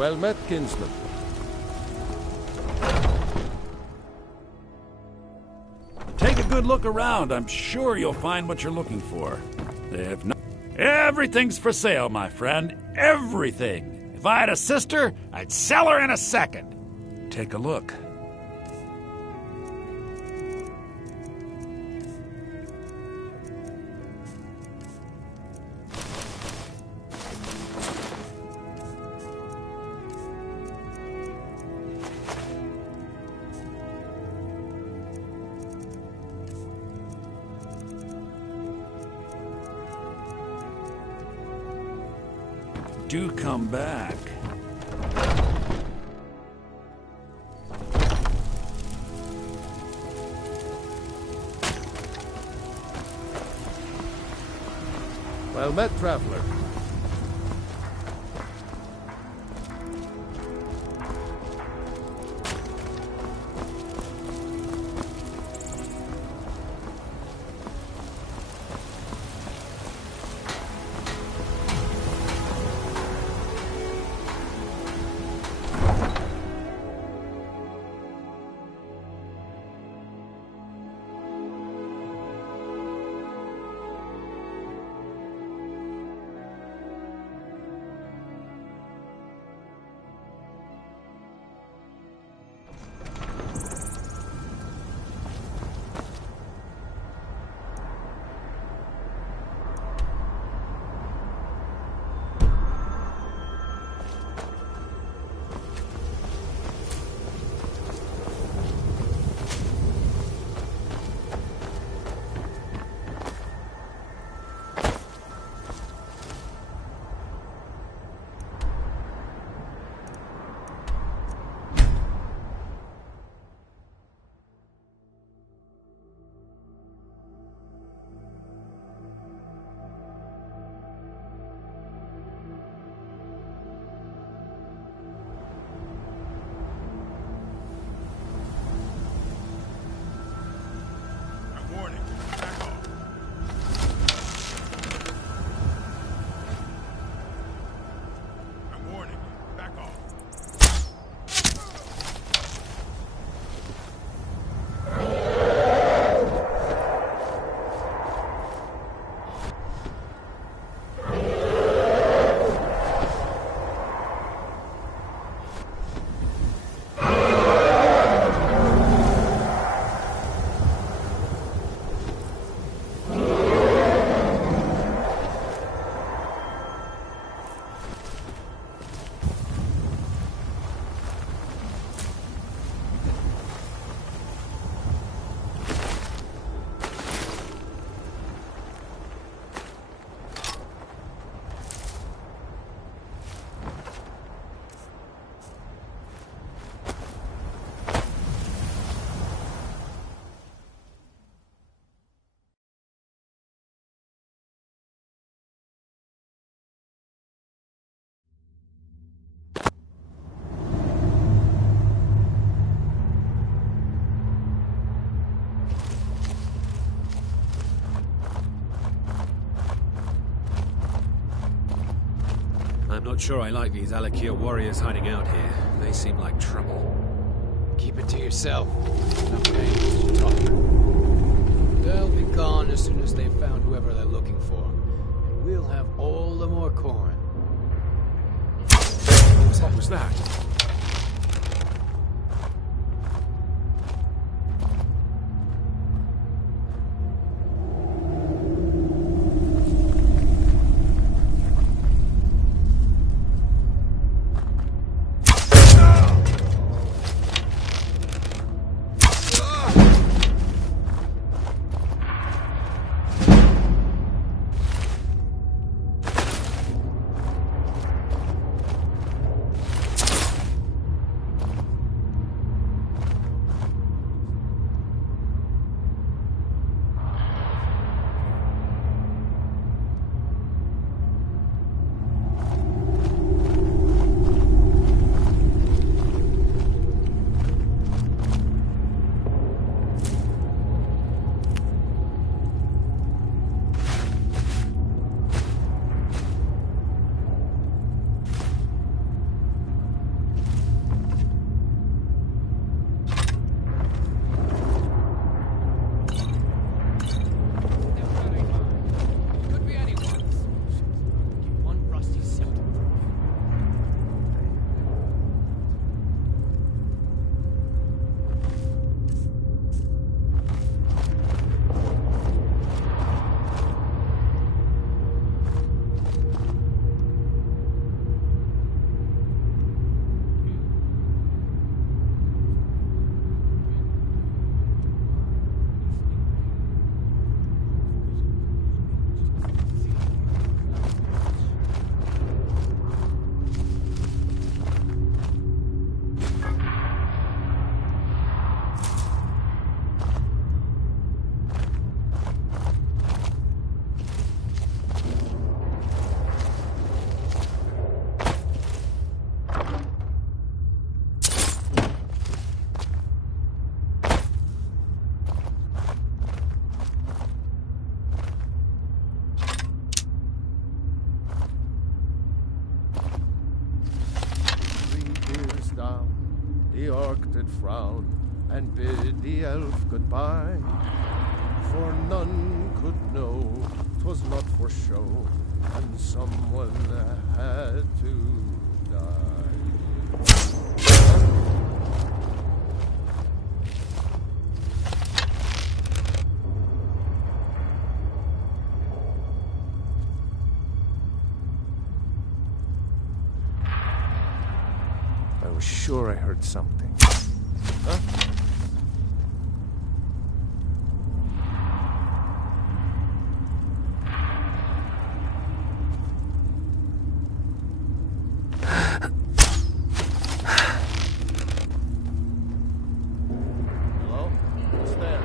Well met, kinsman. Take a good look around. I'm sure you'll find what you're looking for. If not, everything's for sale, my friend. Everything. If I had a sister, I'd sell her in a second. Take a look. Do come back. Well met, traveler. I'm not sure I like these Alakir warriors hiding out here. They seem like trouble. Keep it to yourself. Nobody to talk. They'll be gone as soon as they've found whoever they're looking for. And we'll have all the more corn. What was that? orc did frown and bid the elf goodbye, for none could know 'twas not for show, and someone had to die. I was sure I heard something. Huh? Hello? Who's there?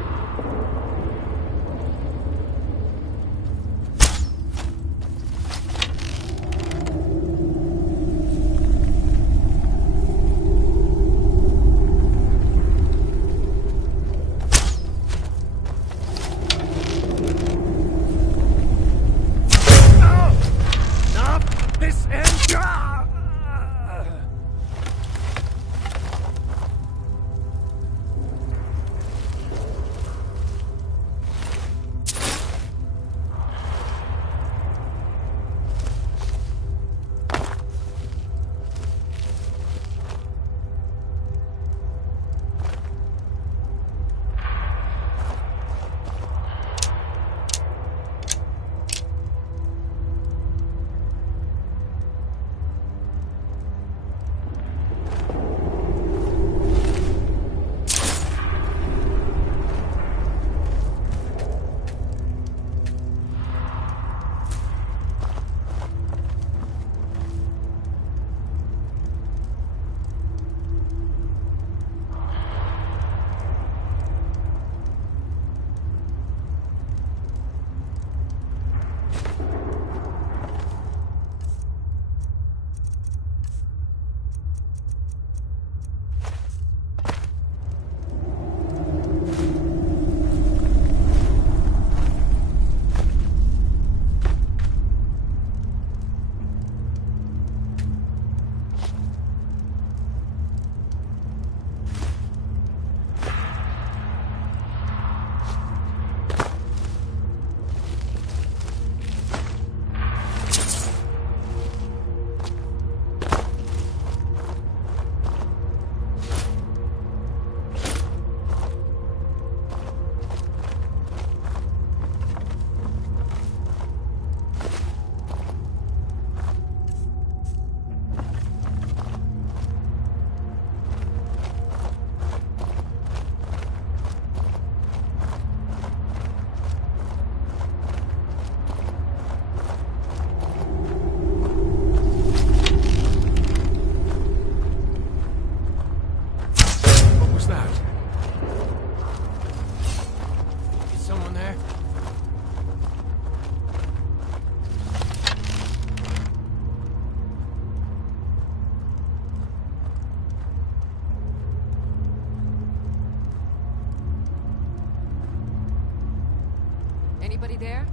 Anybody there?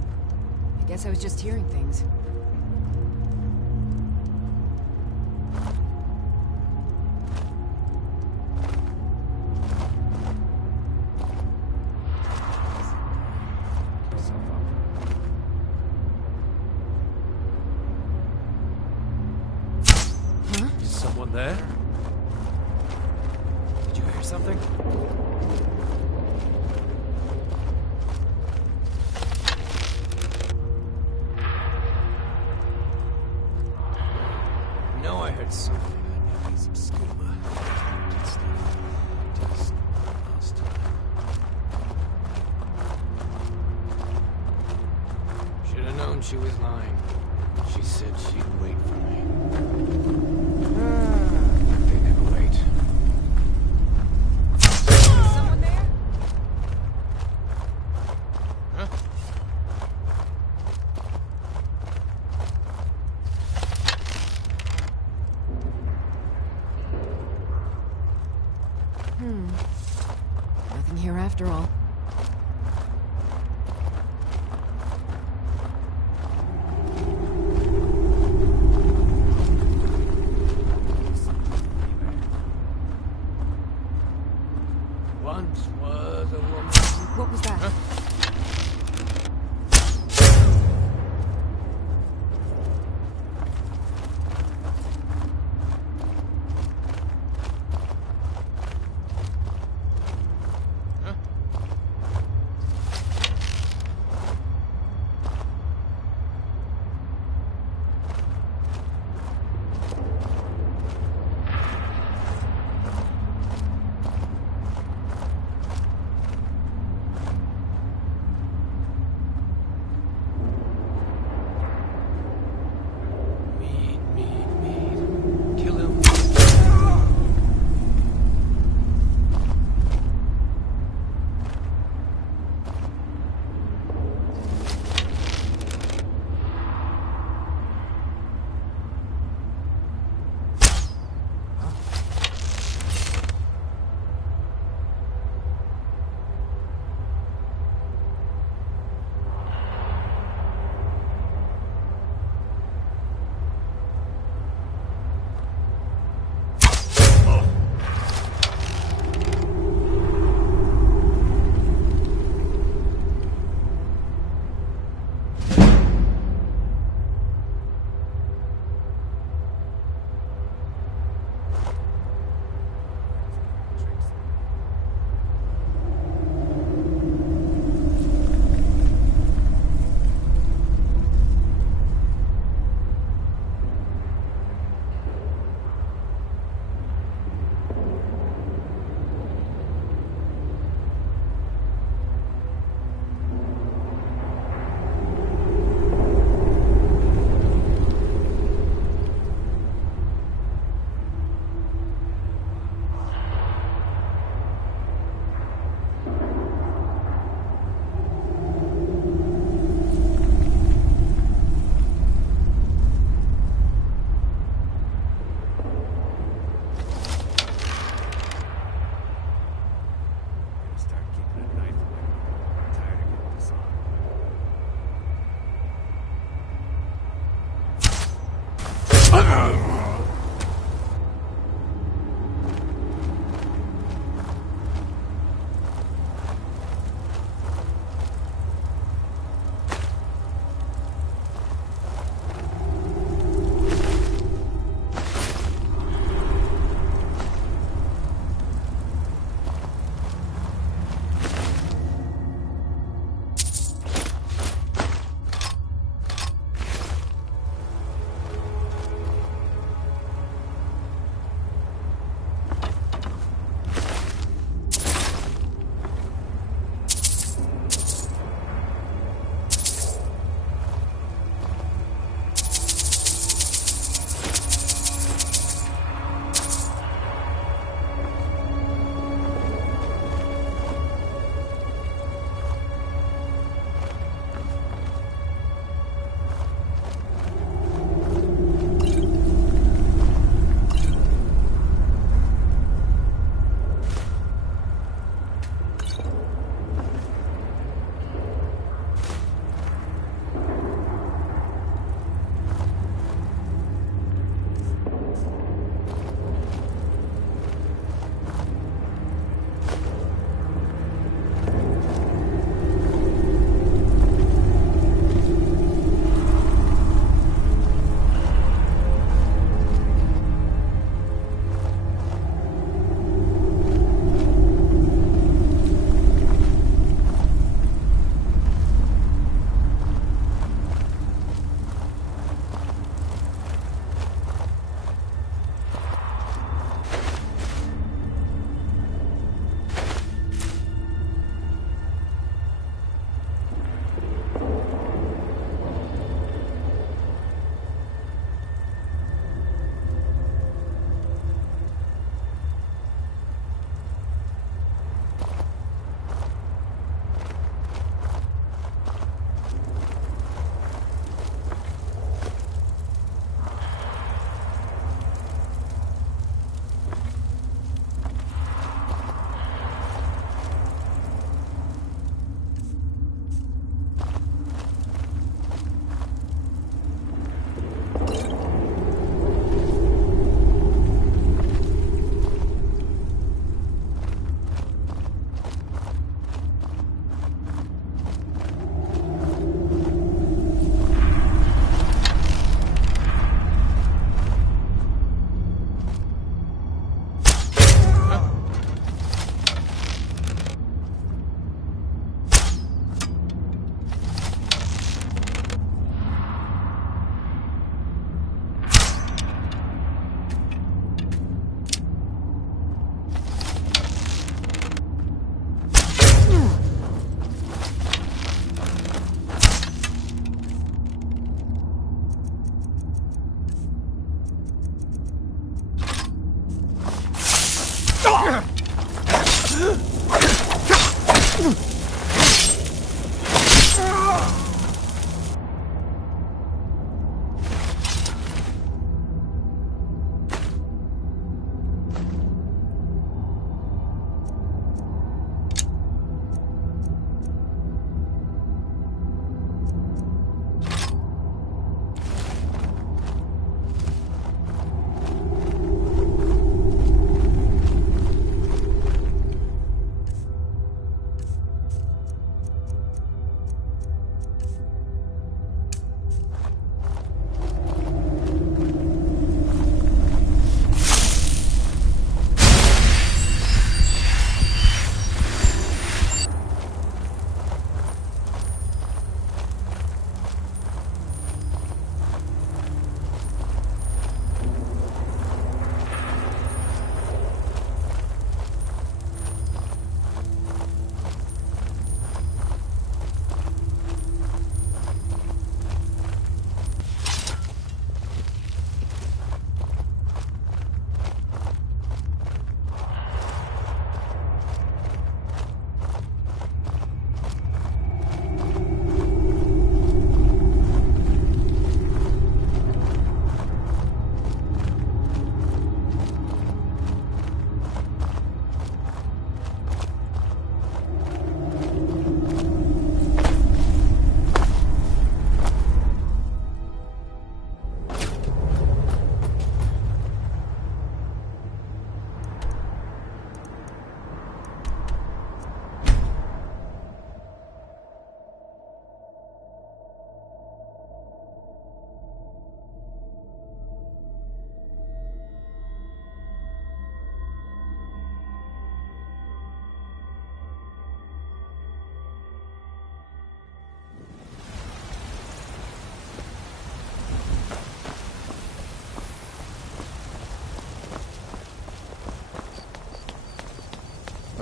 I guess I was just hearing things. Huh? Is someone there? Did you hear something? I heard something. I need some scuba. Just last time. Should have known she was lying. She said she'd wait for me. They never wait. Someone there? Huh? Nothing here after all.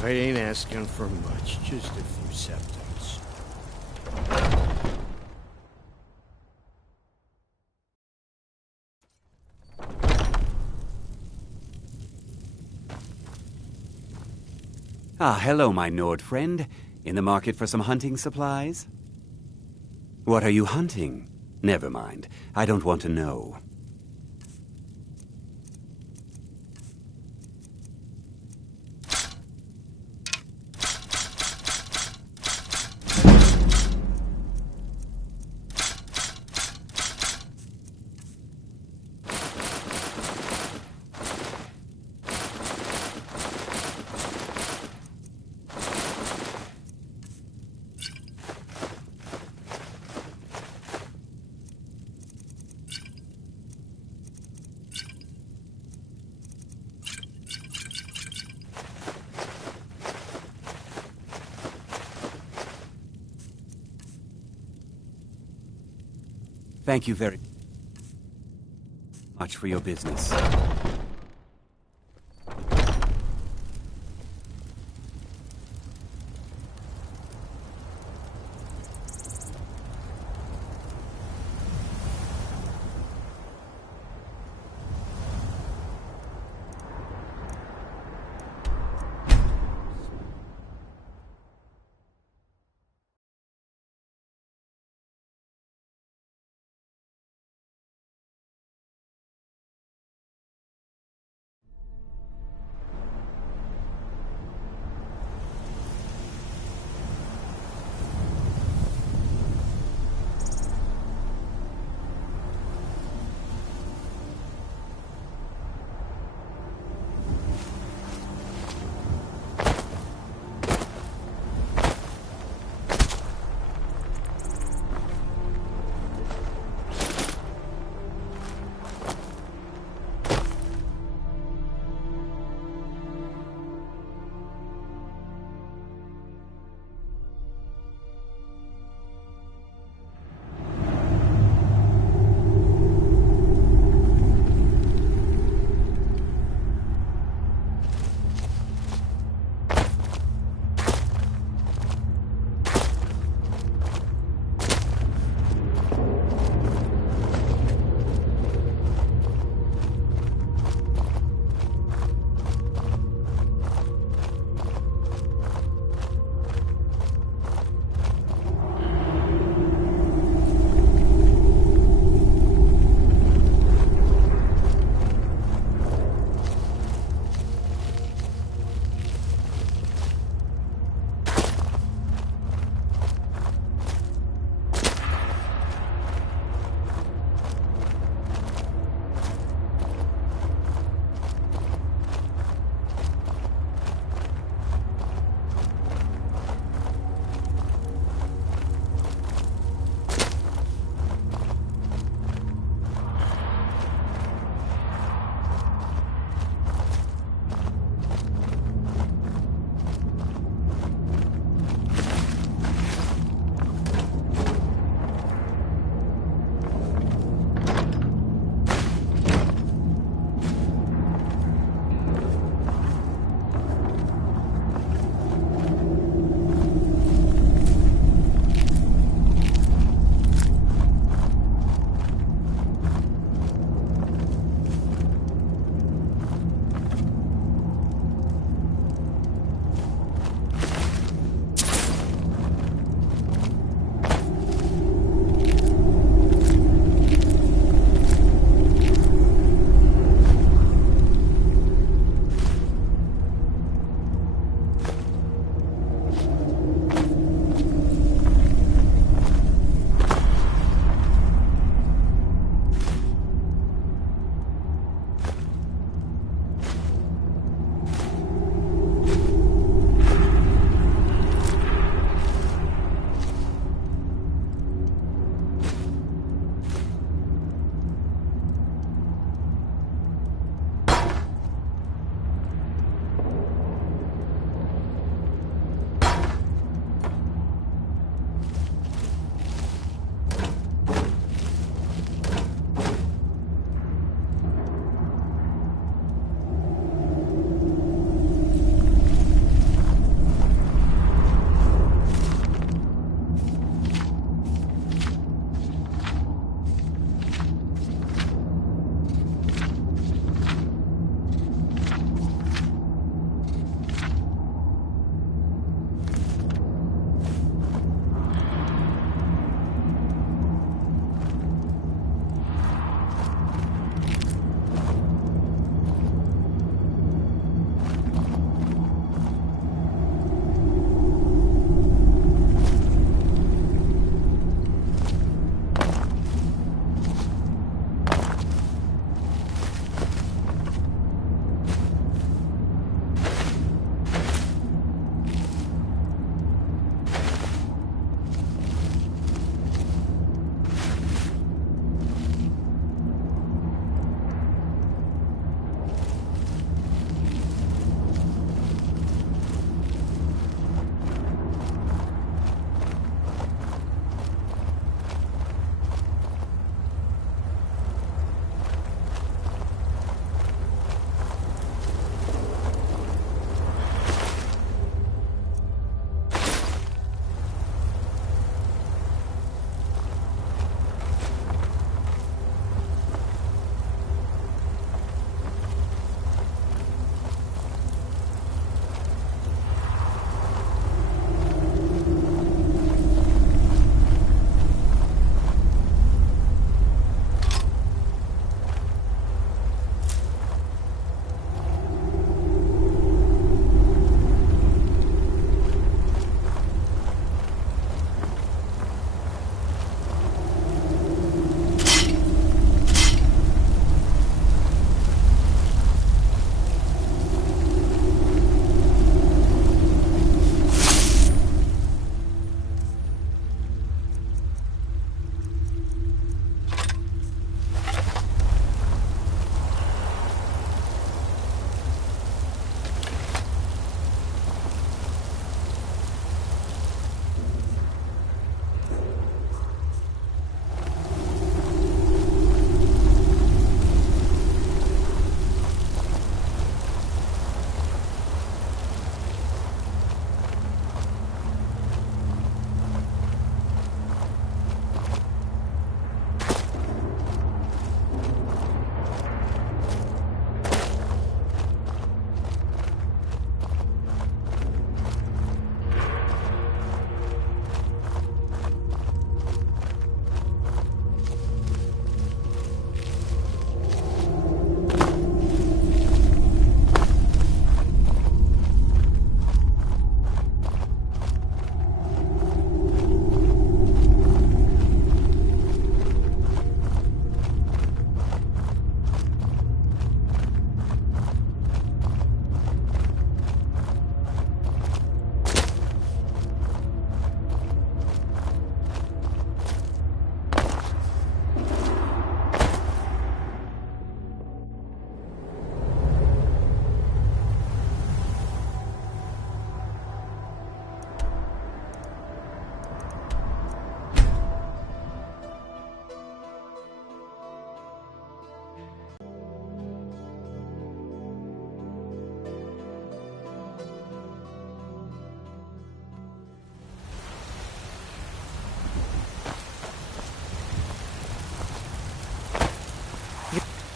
I ain't asking for much, just a few septims. Ah, hello, my Nord friend. In the market for some hunting supplies? What are you hunting? Never mind. I don't want to know. Thank you very much for your business.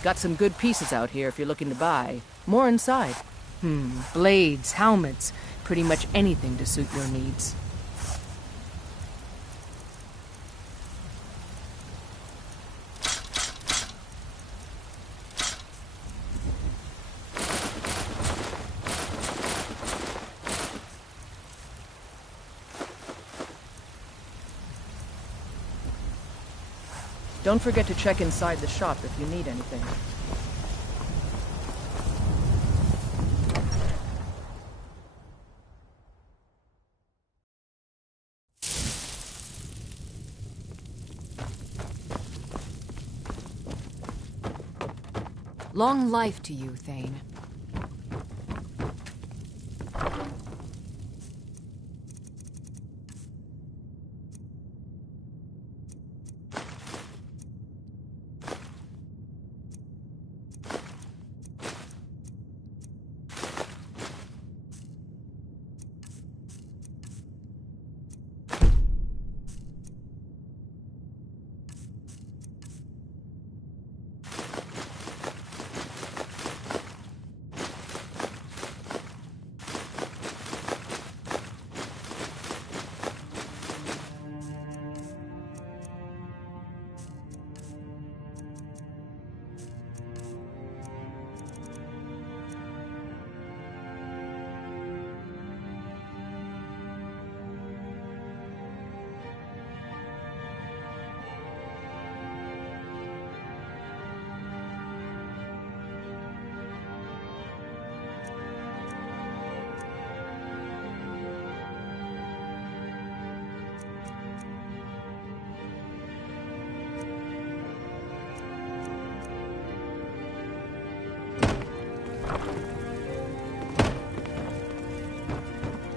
Got some good pieces out here if you're looking to buy. More inside. Blades, helmets, pretty much anything to suit your needs. Don't forget to check inside the shop if you need anything. Long life to you, Thane.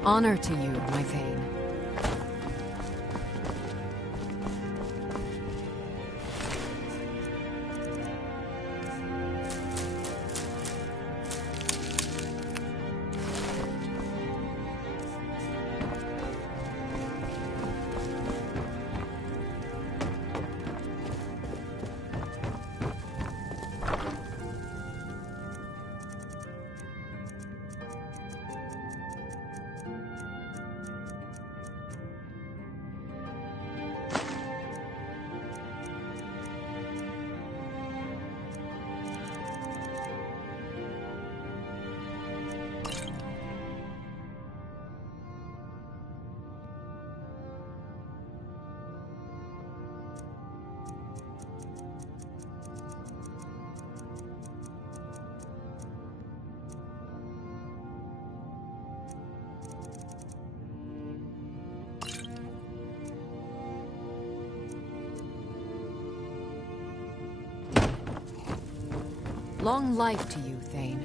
Honor to you, my Thane. Long life to you, Thane.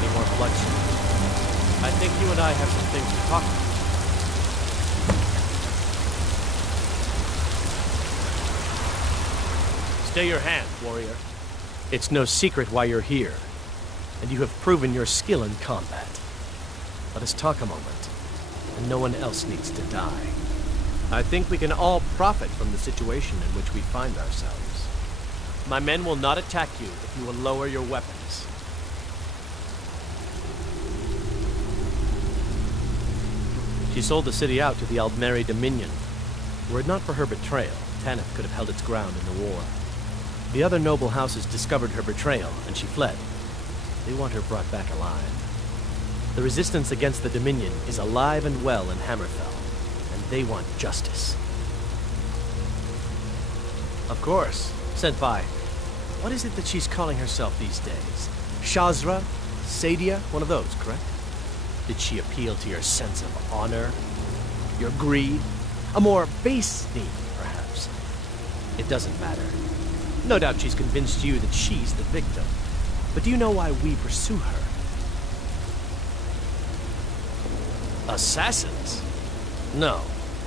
any more bloodshed. I think you and I have some things to talk about. Stay your hand, warrior. It's no secret why you're here, and you have proven your skill in combat. Let us talk a moment, and no one else needs to die. I think we can all profit from the situation in which we find ourselves. My men will not attack you if you will lower your weapons. She sold the city out to the Aldmeri Dominion. Were it not for her betrayal, Tanith could have held its ground in the war. The other noble houses discovered her betrayal, and she fled. They want her brought back alive. The resistance against the Dominion is alive and well in Hammerfell, and they want justice. Of course. Senpai, what is it that she's calling herself these days? Shazra? Sadia? One of those, correct? Did she appeal to your sense of honor? Your greed? A more base need, perhaps? It doesn't matter. No doubt she's convinced you that she's the victim. But do you know why we pursue her? Assassins? No,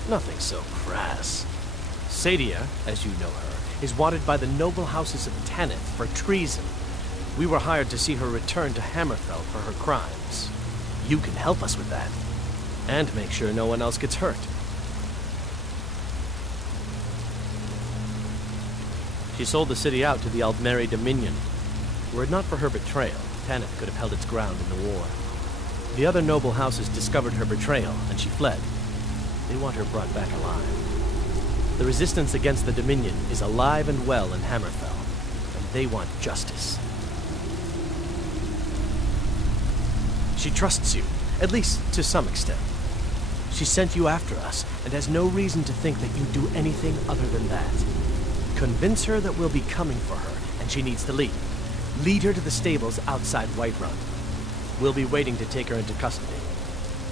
nothing so crass. Sadia, as you know her, is wanted by the noble houses of Tanith for treason. We were hired to see her return to Hammerfell for her crimes. You can help us with that, and make sure no one else gets hurt. She sold the city out to the Aldmeri Dominion. Were it not for her betrayal, Tanith could have held its ground in the war. The other noble houses discovered her betrayal, and she fled. They want her brought back alive. The resistance against the Dominion is alive and well in Hammerfell, and they want justice. She trusts you, at least to some extent. She sent you after us, and has no reason to think that you do anything other than that. Convince her that we'll be coming for her, and she needs to leave. Lead her to the stables outside Whiterun. We'll be waiting to take her into custody.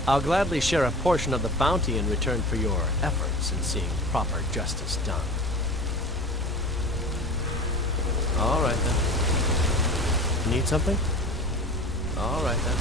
I'll gladly share a portion of the bounty in return for your efforts in seeing proper justice done. All right, then. Need something? All right, then.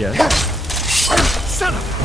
Yes? Son of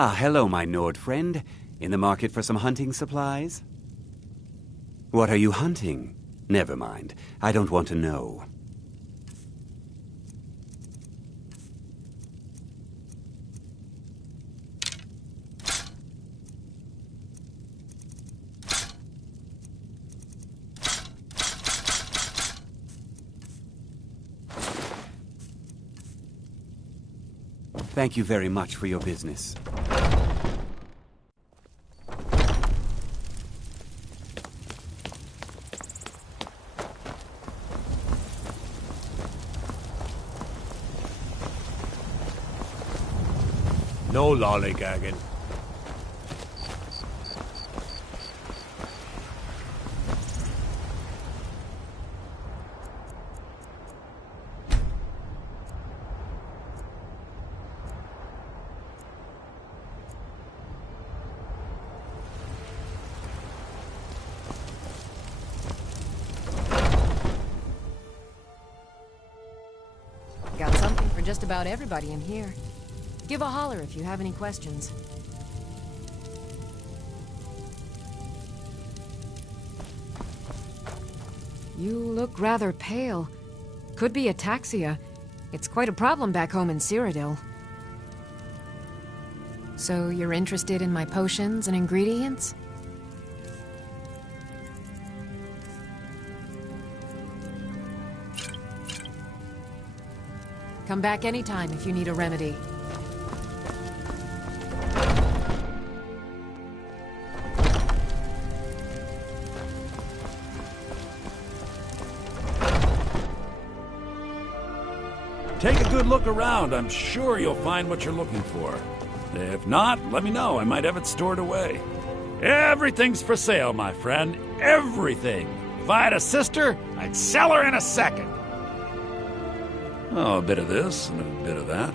Ah, hello, my Nord friend. In the market for some hunting supplies? What are you hunting? Never mind. I don't want to know. Thank you very much for your business. No lollygagging. Got something for just about everybody in here. Give a holler if you have any questions. You look rather pale. Could be ataxia. It's quite a problem back home in Cyrodiil. So you're interested in my potions and ingredients? Come back anytime if you need a remedy. Take a good look around. I'm sure you'll find what you're looking for. If not, let me know. I might have it stored away. Everything's for sale, my friend. Everything. If I had a sister, I'd sell her in a second. Oh, a bit of this and a bit of that.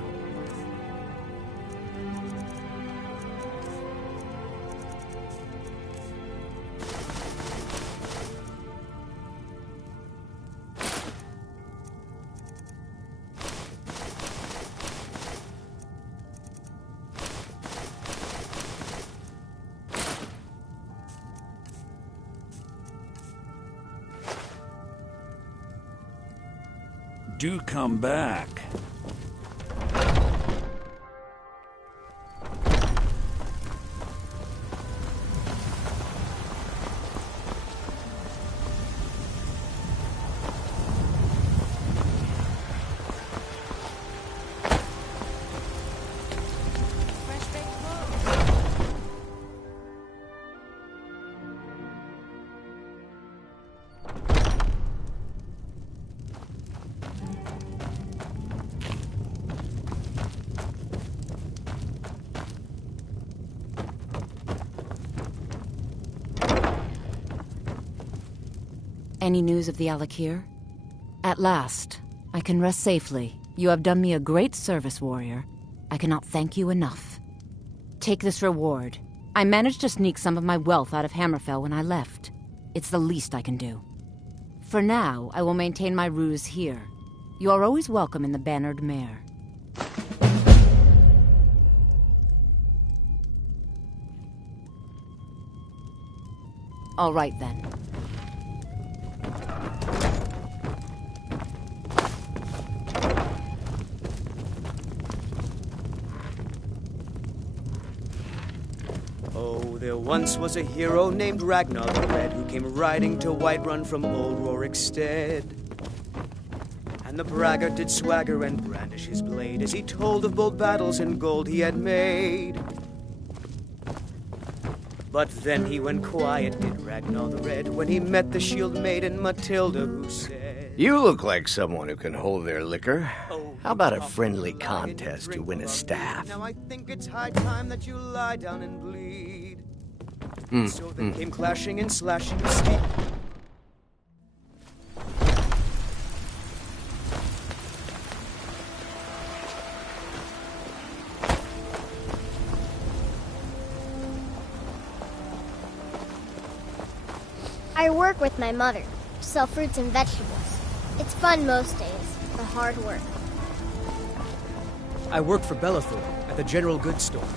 Do come back. Any news of the Alakir? At last, I can rest safely. You have done me a great service, warrior. I cannot thank you enough. Take this reward. I managed to sneak some of my wealth out of Hammerfell when I left. It's the least I can do. For now, I will maintain my ruse here. You are always welcome in the Bannered Mare. All right, then. Oh, there once was a hero named Ragnar the Red who came riding to Whiterun from old Rorikstead. And the braggart did swagger and brandish his blade as he told of bold battles and gold he had made. But then he went quiet, did Ragnar the Red, when he met the shield maiden Matilda, who said, "You look like someone who can hold their liquor. How about a friendly contest to win a staff?" "Now I think it's high time that you lie down and bleed." So they came clashing and slashing steep. I work with my mother, sell fruits and vegetables. It's fun most days, the hard work. I work for Bellathor at the general goods store.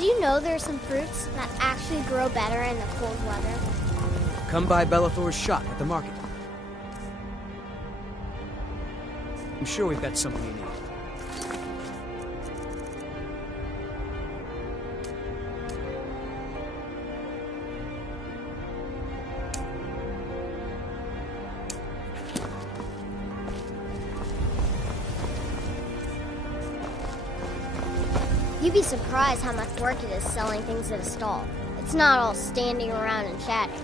Did you know there are some fruits that actually grow better in the cold weather? Come by Bellathor's shop at the market. I'm sure we've got something you need. You'd be surprised how much work it is selling things at a stall. It's not all standing around and chatting.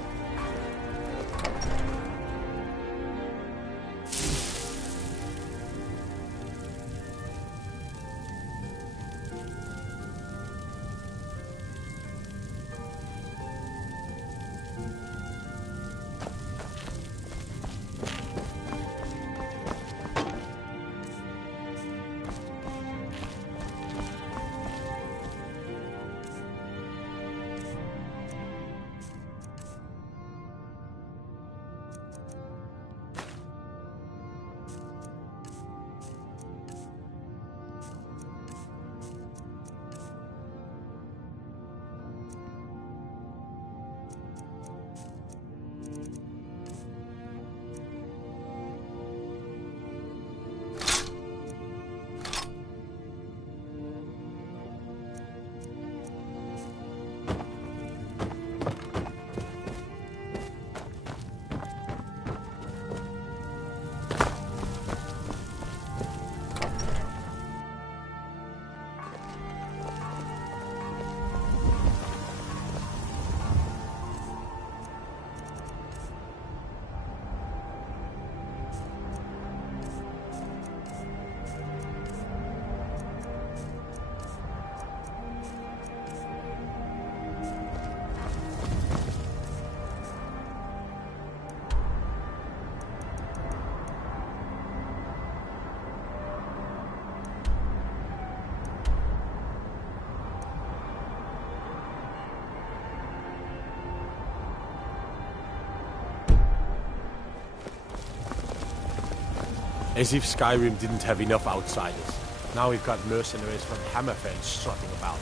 As if Skyrim didn't have enough outsiders. Now we've got mercenaries from Hammerfell strutting about.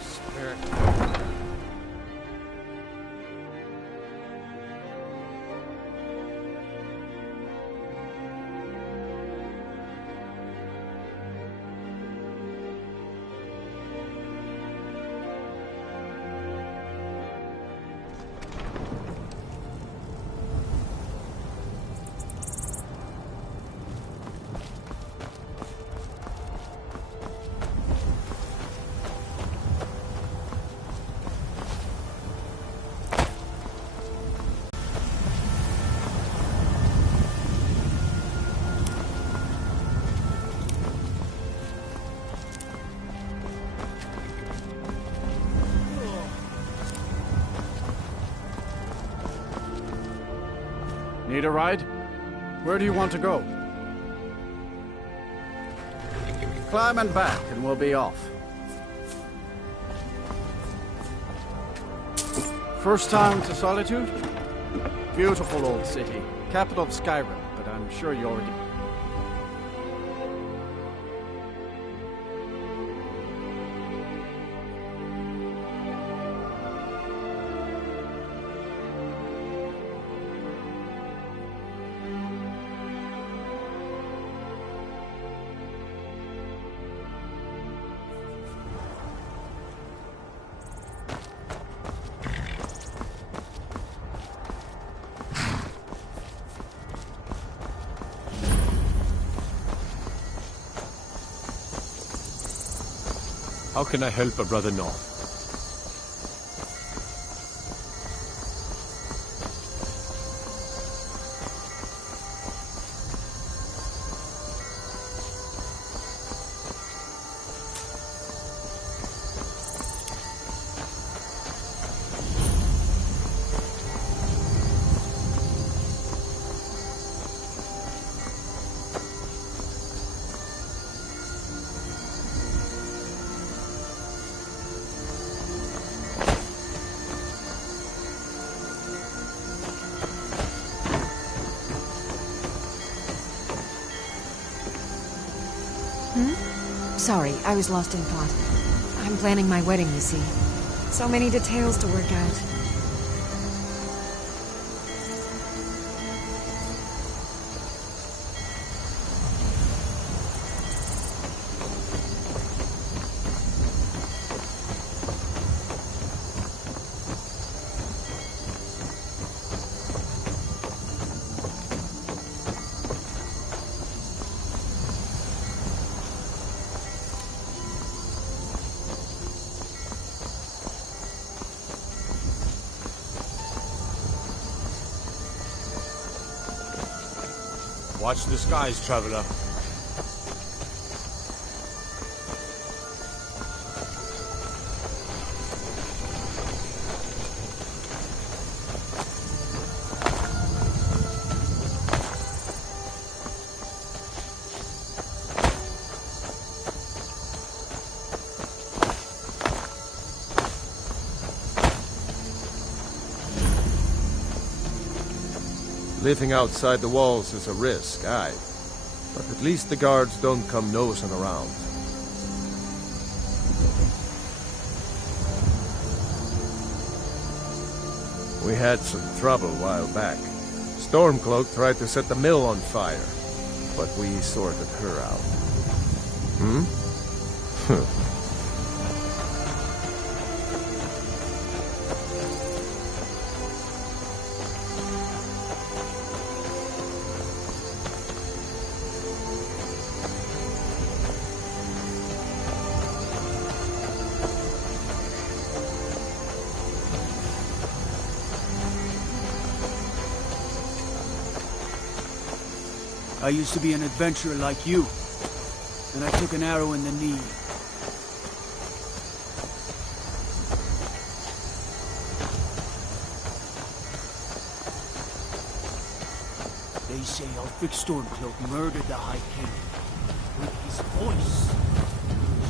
Spirit. Need a ride? Where do you want to go? Climb and back, and we'll be off. First time to Solitude? Beautiful old city. Capital of Skyrim, but I'm sure you already... How can I help a brother north? Sorry, I was lost in thought. I'm planning my wedding, you see. So many details to work out. Watch the skies, traveler. Living outside the walls is a risk, aye. But at least the guards don't come nosing around. We had some trouble a while back. Stormcloak tried to set the mill on fire, but we sorted her out. I used to be an adventurer like you, and I took an arrow in the knee. They say Ulfric Stormcloak murdered the High King with his voice.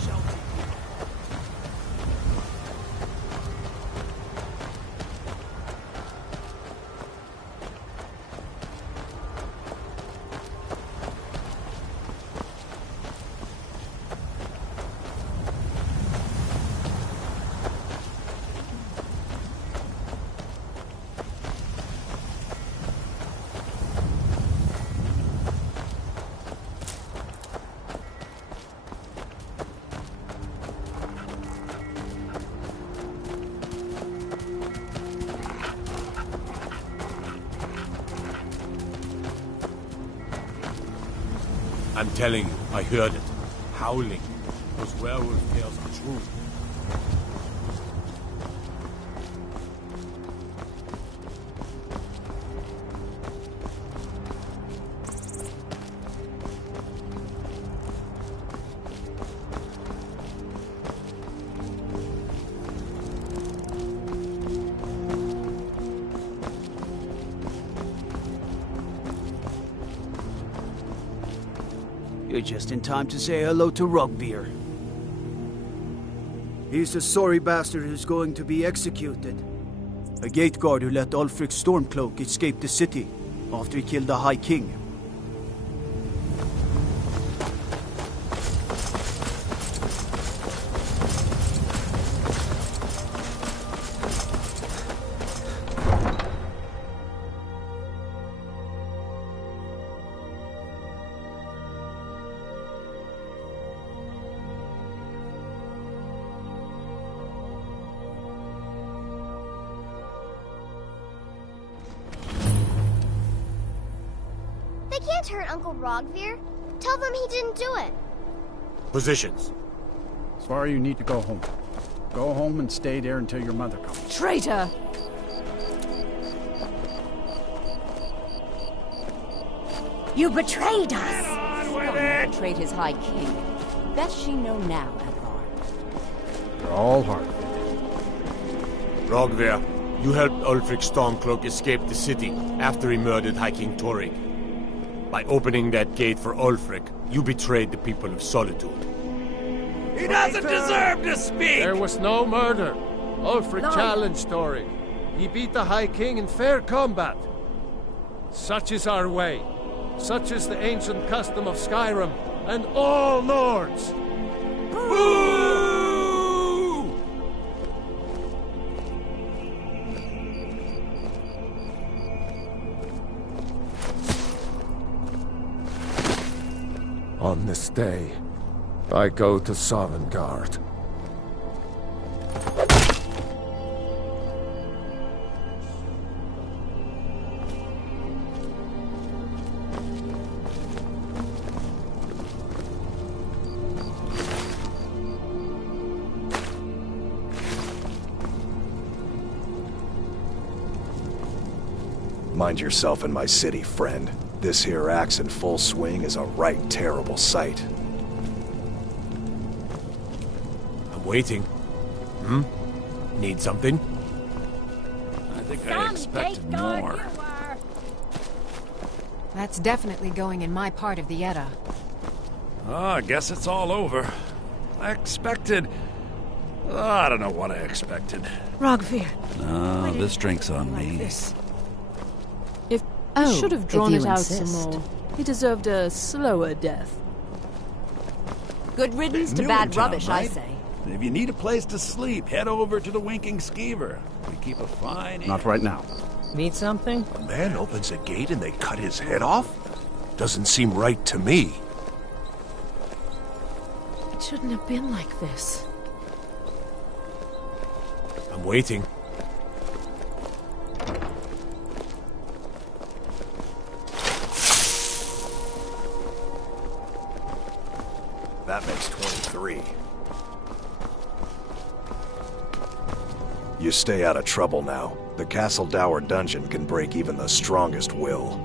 Shouting. I'm telling you, I heard it. Howling. Those werewolf tales are true. You're just in time to say hello to Rugbeer. He's the sorry bastard who's going to be executed. A gate guard who let Ulfric Stormcloak escape the city after he killed the High King. They can't hurt Uncle Rogvir. Tell them he didn't do it. Positions. Sorry, you need to go home. Go home and stay there until your mother comes. Traitor! You betrayed us! Someone betrayed his High King. Best she know now, Edvard. They're all hard. Rogver, you helped Ulfric Stormcloak escape the city after he murdered High King Torrig. By opening that gate for Ulfric, you betrayed the people of Solitude. He doesn't deserve to speak! There was no murder. Ulfric Liar. challenged Torrig. He beat the High King in fair combat. Such is our way. Such is the ancient custom of Skyrim and all lords. On this day, I go to Sovngarde. Mind yourself in my city, friend. This here axe in full swing is a right terrible sight. I'm waiting. Need something? I think I expected more. That's definitely going in my part of the Edda. Oh, I guess it's all over. I expected... I don't know what I expected. Rogvir. No, this drink's on me. If I should have drawn it out some more. He deserved a slower death. Good riddance to New bad in town, rubbish, right? I say. If you need a place to sleep, head over to the Winking Skeever. We keep a fine... Not right now. Need something? A man opens a gate and they cut his head off? Doesn't seem right to me. It shouldn't have been like this. I'm waiting. That makes 23. You stay out of trouble now. The Castle Dower dungeon can break even the strongest will.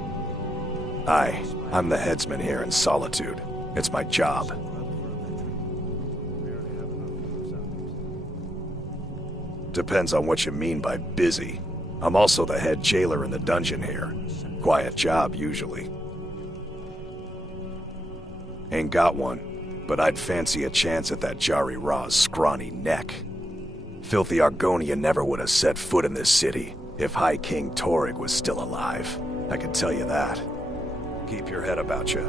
I'm the headsman here in Solitude. It's my job. Depends on what you mean by busy. I'm also the head jailer in the dungeon here. Quiet job, usually. Ain't got one, but I'd fancy a chance at that Jari Ra's scrawny neck. Filthy Argonia never would have set foot in this city if High King Torrig was still alive. I can tell you that. Keep your head about you.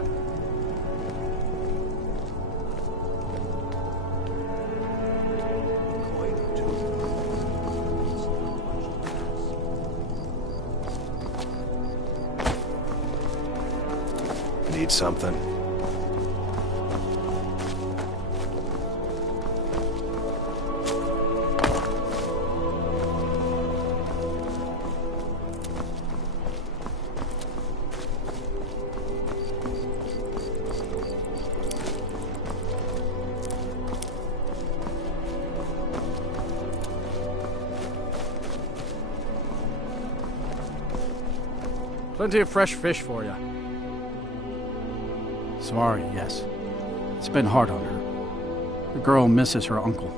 Need something? Plenty of fresh fish for you. Sorry, yes. It's been hard on her. The girl misses her uncle.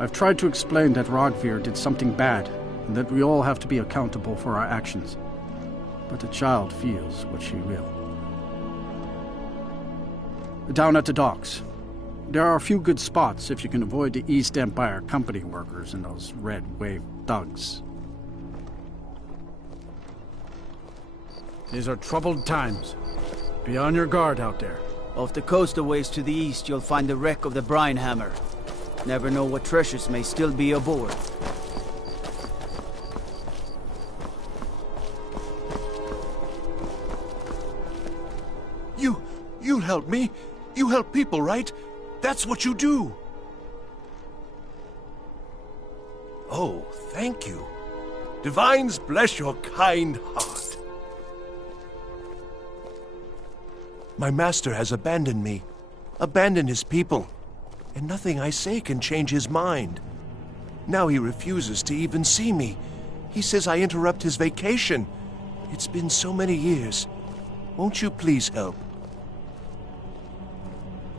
I've tried to explain that Rogvir did something bad, and that we all have to be accountable for our actions. But the child feels what she will. Down at the docks. There are a few good spots if you can avoid the East Empire company workers and those Red Wave thugs. These are troubled times. Be on your guard out there. Off the coast a ways to the east, you'll find the wreck of the Brine Hammer. Never know what treasures may still be aboard. You'll help me. You help people, right? That's what you do. Oh, thank you. Divines bless your kind heart. My master has abandoned me, abandoned his people, and nothing I say can change his mind. Now he refuses to even see me. He says I interrupt his vacation. It's been so many years. Won't you please help?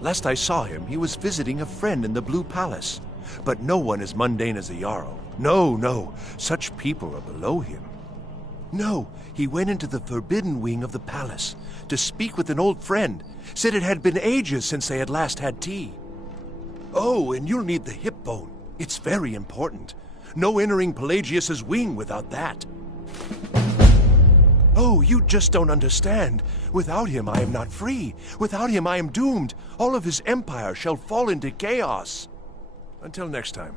Last I saw him, he was visiting a friend in the Blue Palace. But no one as mundane as the Jarl. No, such people are below him. No, he went into the forbidden wing of the palace to speak with an old friend. Said it had been ages since they had last had tea. Oh, and you'll need the hip bone. It's very important. No entering Pelagius's wing without that. Oh, you just don't understand. Without him, I am not free. Without him, I am doomed. All of his empire shall fall into chaos. Until next time.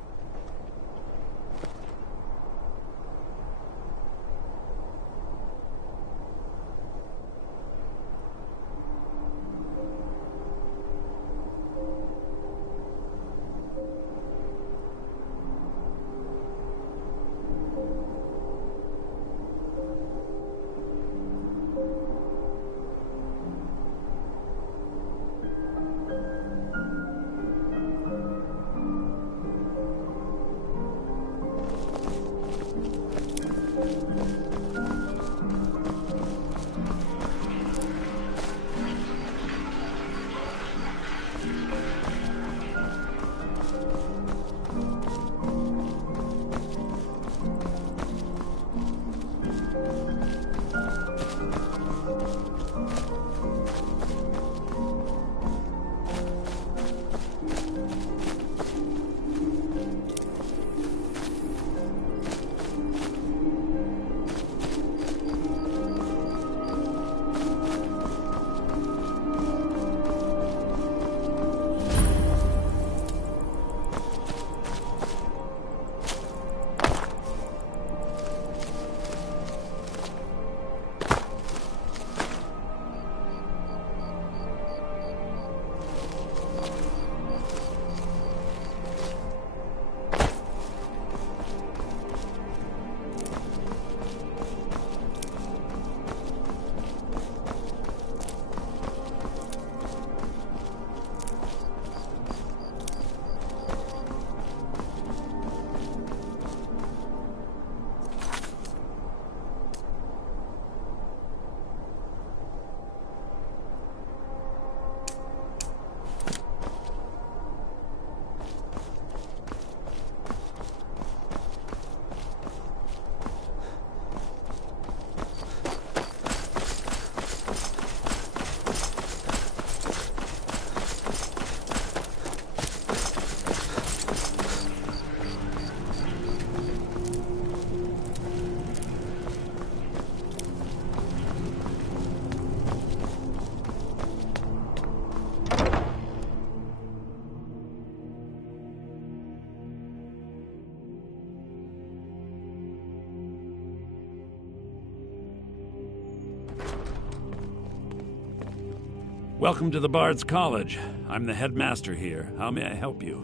Welcome to the Bard's College. I'm the headmaster here. How may I help you?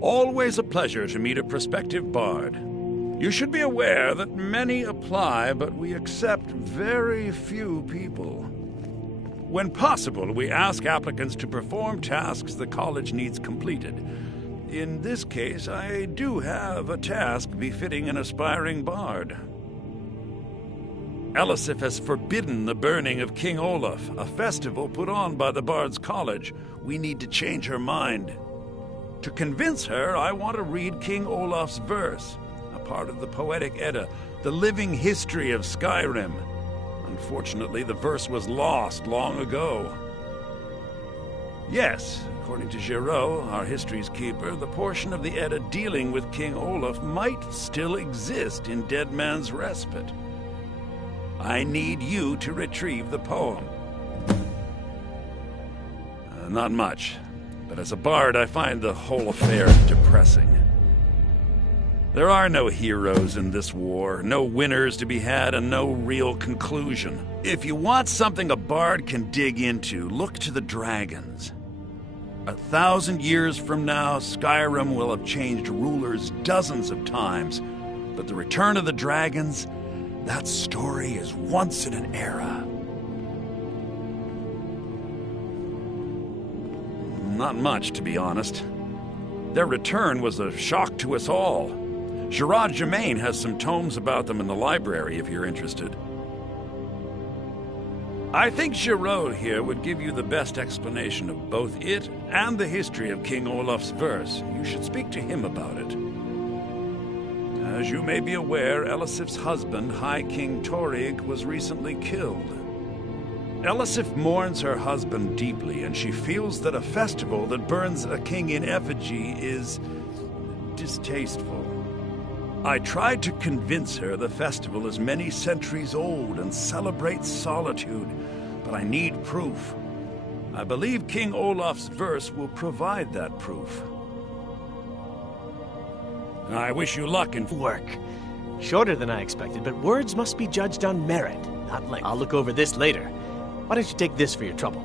Always a pleasure to meet a prospective bard. You should be aware that many apply, but we accept very few people. When possible, we ask applicants to perform tasks the college needs completed. In this case, I do have a task befitting an aspiring bard. Elisif has forbidden the burning of King Olaf, a festival put on by the Bard's College. We need to change her mind. To convince her, I want to read King Olaf's verse, a part of the Poetic Edda, the living history of Skyrim. Unfortunately, the verse was lost long ago. Yes, according to Giraud, our history's keeper, the portion of the Edda dealing with King Olaf might still exist in Dead Man's Respite. I need you to retrieve the poem. Not much, but as a bard, I find the whole affair depressing. There are no heroes in this war, no winners to be had, and no real conclusion. If you want something a bard can dig into, look to the dragons. 1,000 years from now, Skyrim will have changed rulers dozens of times, but the return of the dragons, that story is once in an era. Not much, to be honest. Their return was a shock to us all. GSDRecGaming has some tomes about them in the library if you're interested. I think Giraud here would give you the best explanation of both it and the history of King Olaf's verse. You should speak to him about it. As you may be aware, Elisif's husband, High King Torig, was recently killed. Elisif mourns her husband deeply, and she feels that a festival that burns a king in effigy is distasteful. I tried to convince her the festival is many centuries old and celebrates solitude, but I need proof. I believe King Olaf's verse will provide that proof. I wish you luck in work. Shorter than I expected, but words must be judged on merit, not length. I'll look over this later. Why don't you take this for your trouble?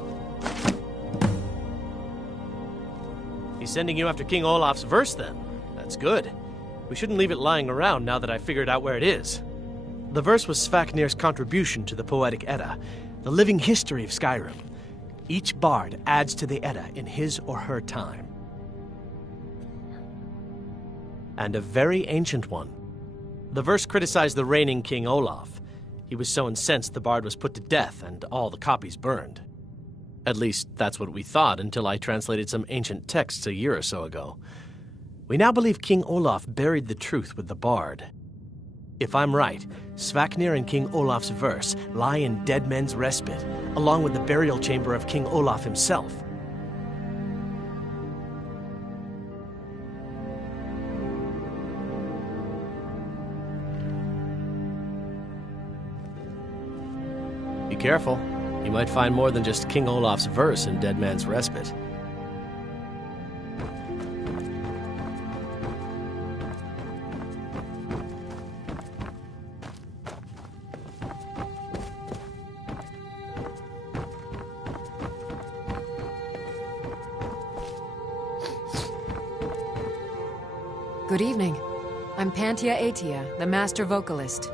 He's sending you after King Olaf's verse, then. That's good. We shouldn't leave it lying around now that I figured out where it is. The verse was Svafnir's contribution to the Poetic Edda, the living history of Skyrim. Each bard adds to the Edda in his or her time. And a very ancient one. The verse criticized the reigning King Olaf. He was so incensed the bard was put to death and all the copies burned. At least, that's what we thought until I translated some ancient texts a year or so ago. We now believe King Olaf buried the truth with the bard. If I'm right, Svafnir and King Olaf's verse lie in Dead Men's Respite, along with the burial chamber of King Olaf himself. Be careful. You might find more than just King Olaf's verse in Dead Man's Respite. Good evening. I'm Pantia Atia, the master vocalist.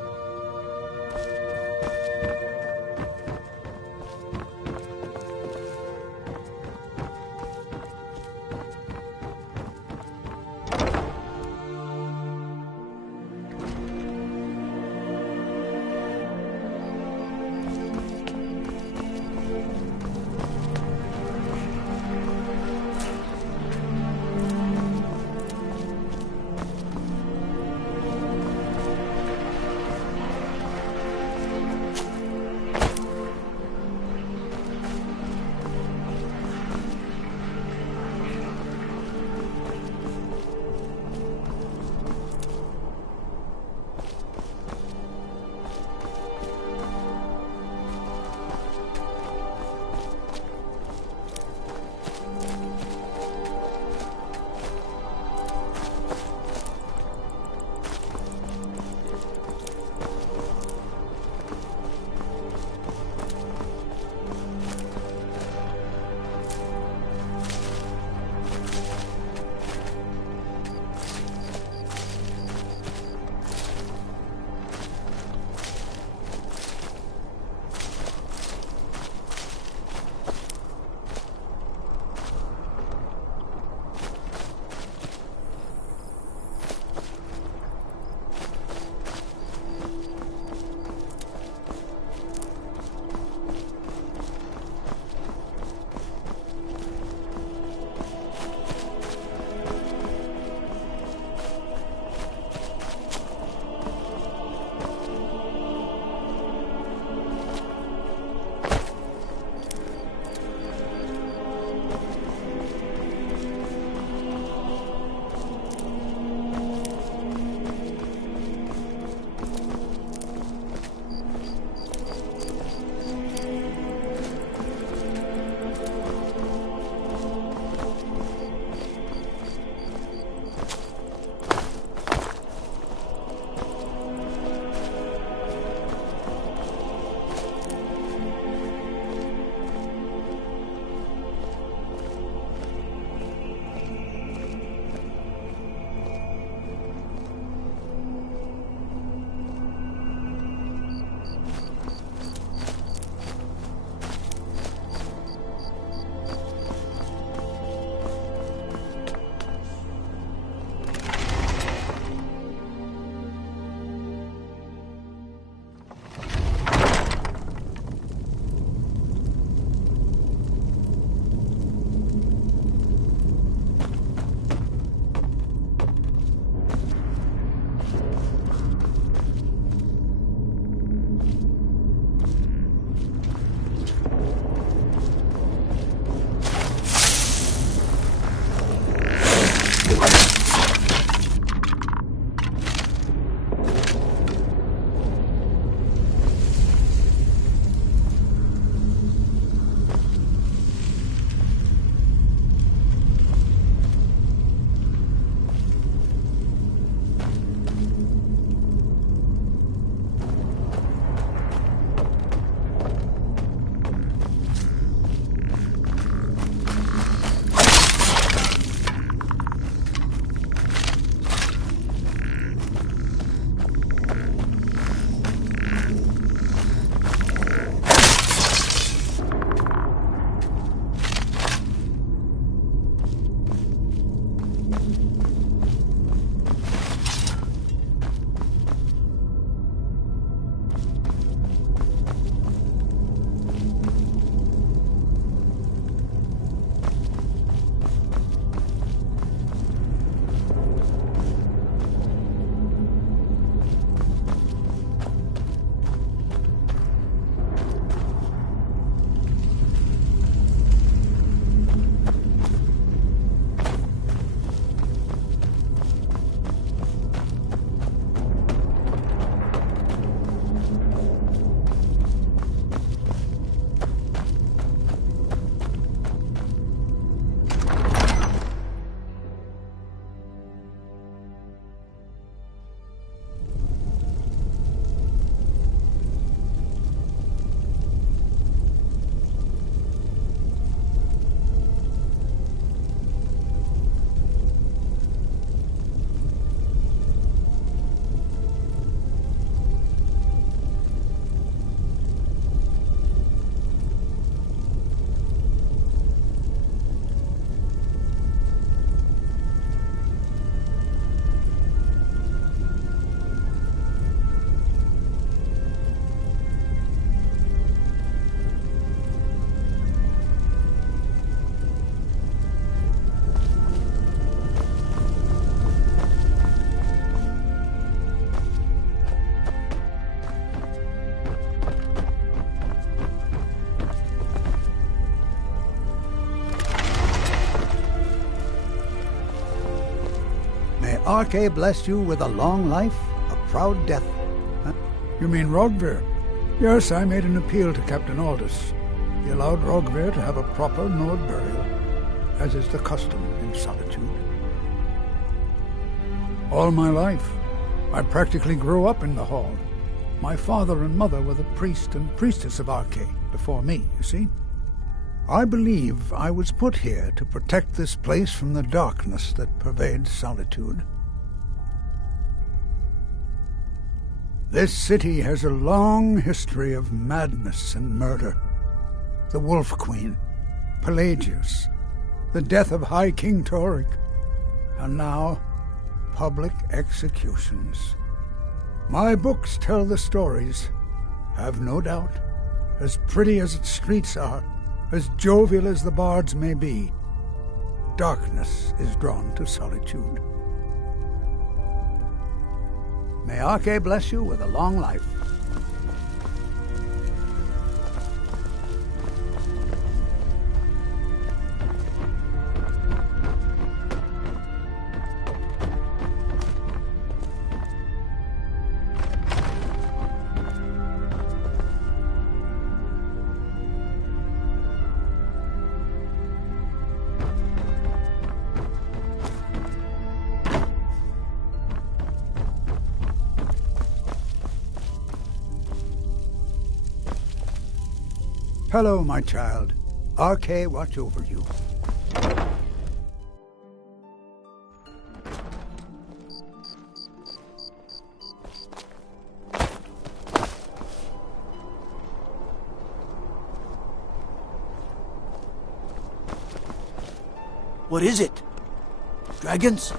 May Arche bless you with a long life, a proud death. Huh? You mean Rogvir? Yes, I made an appeal to Captain Aldous. He allowed Rogvir to have a proper Nord burial, as is the custom in Solitude. All my life, I practically grew up in the hall. My father and mother were the priest and priestess of Arche before me, you see. I believe I was put here to protect this place from the darkness that pervades Solitude. This city has a long history of madness and murder. The Wolf Queen, Pelagius, the death of High King Torig, and now public executions. My books tell the stories, have no doubt. As pretty as its streets are, as jovial as the bards may be, darkness is drawn to Solitude. May Arche bless you with a long life. Hello, my child. Arche watch over you. What is it? Dragons?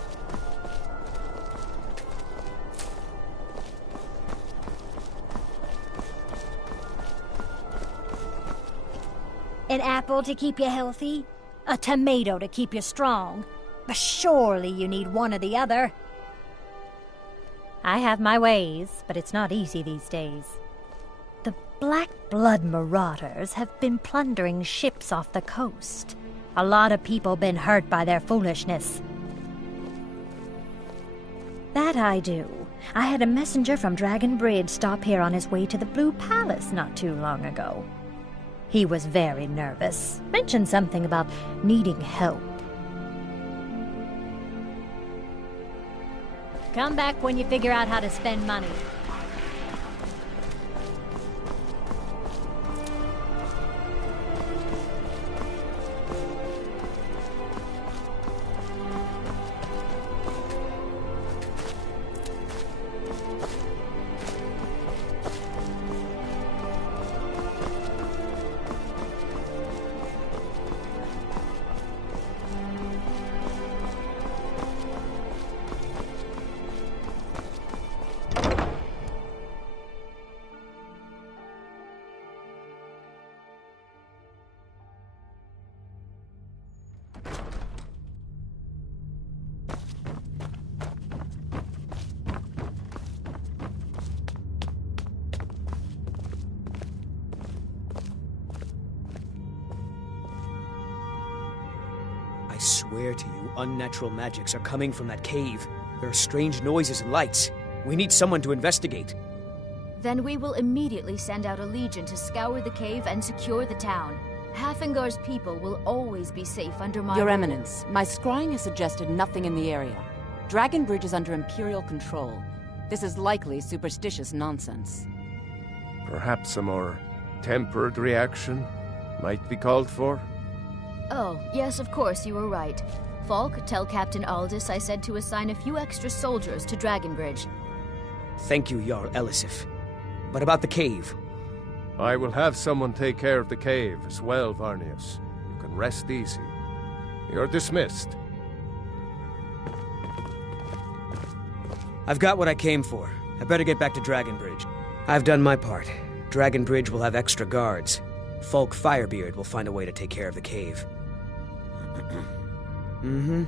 An apple to keep you healthy? A tomato to keep you strong? But surely you need one or the other. I have my ways, but it's not easy these days. The Black Blood marauders have been plundering ships off the coast. A lot of people been hurt by their foolishness. That I do. I had a messenger from Dragon Bridge stop here on his way to the Blue Palace not too long ago. He was very nervous. Mentioned something about needing help. Come back when you figure out how to spend money. I swear to you, unnatural magics are coming from that cave. There are strange noises and lights. We need someone to investigate. Then we will immediately send out a legion to scour the cave and secure the town. Hafengar's people will always be safe under my Your rule. Eminence, my scrying has suggested nothing in the area. Dragon Bridge is under Imperial control. This is likely superstitious nonsense. Perhaps a more tempered reaction might be called for? Oh, yes, of course, you were right. Falk, tell Captain Aldous I said to assign a few extra soldiers to Dragonbridge. Thank you, Jarl Elisif. But about the cave? I will have someone take care of the cave as well, Varnius. You can rest easy. You're dismissed. I've got what I came for. I better get back to Dragonbridge. I've done my part. Dragonbridge will have extra guards. Falk Firebeard will find a way to take care of the cave. Mm-hmm.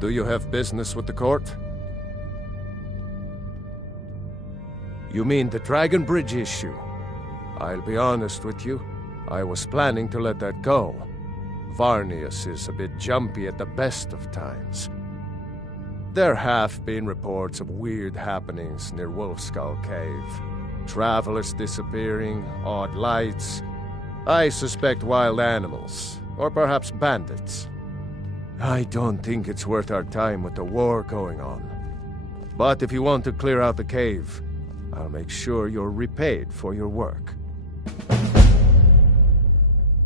Do you have business with the court? You mean the Dragon Bridge issue? I'll be honest with you. I was planning to let that go. Varnius is a bit jumpy at the best of times. There have been reports of weird happenings near Wolfskull Cave. Travelers disappearing, odd lights. I suspect wild animals, or perhaps bandits. I don't think it's worth our time with the war going on. But if you want to clear out the cave, I'll make sure you're repaid for your work.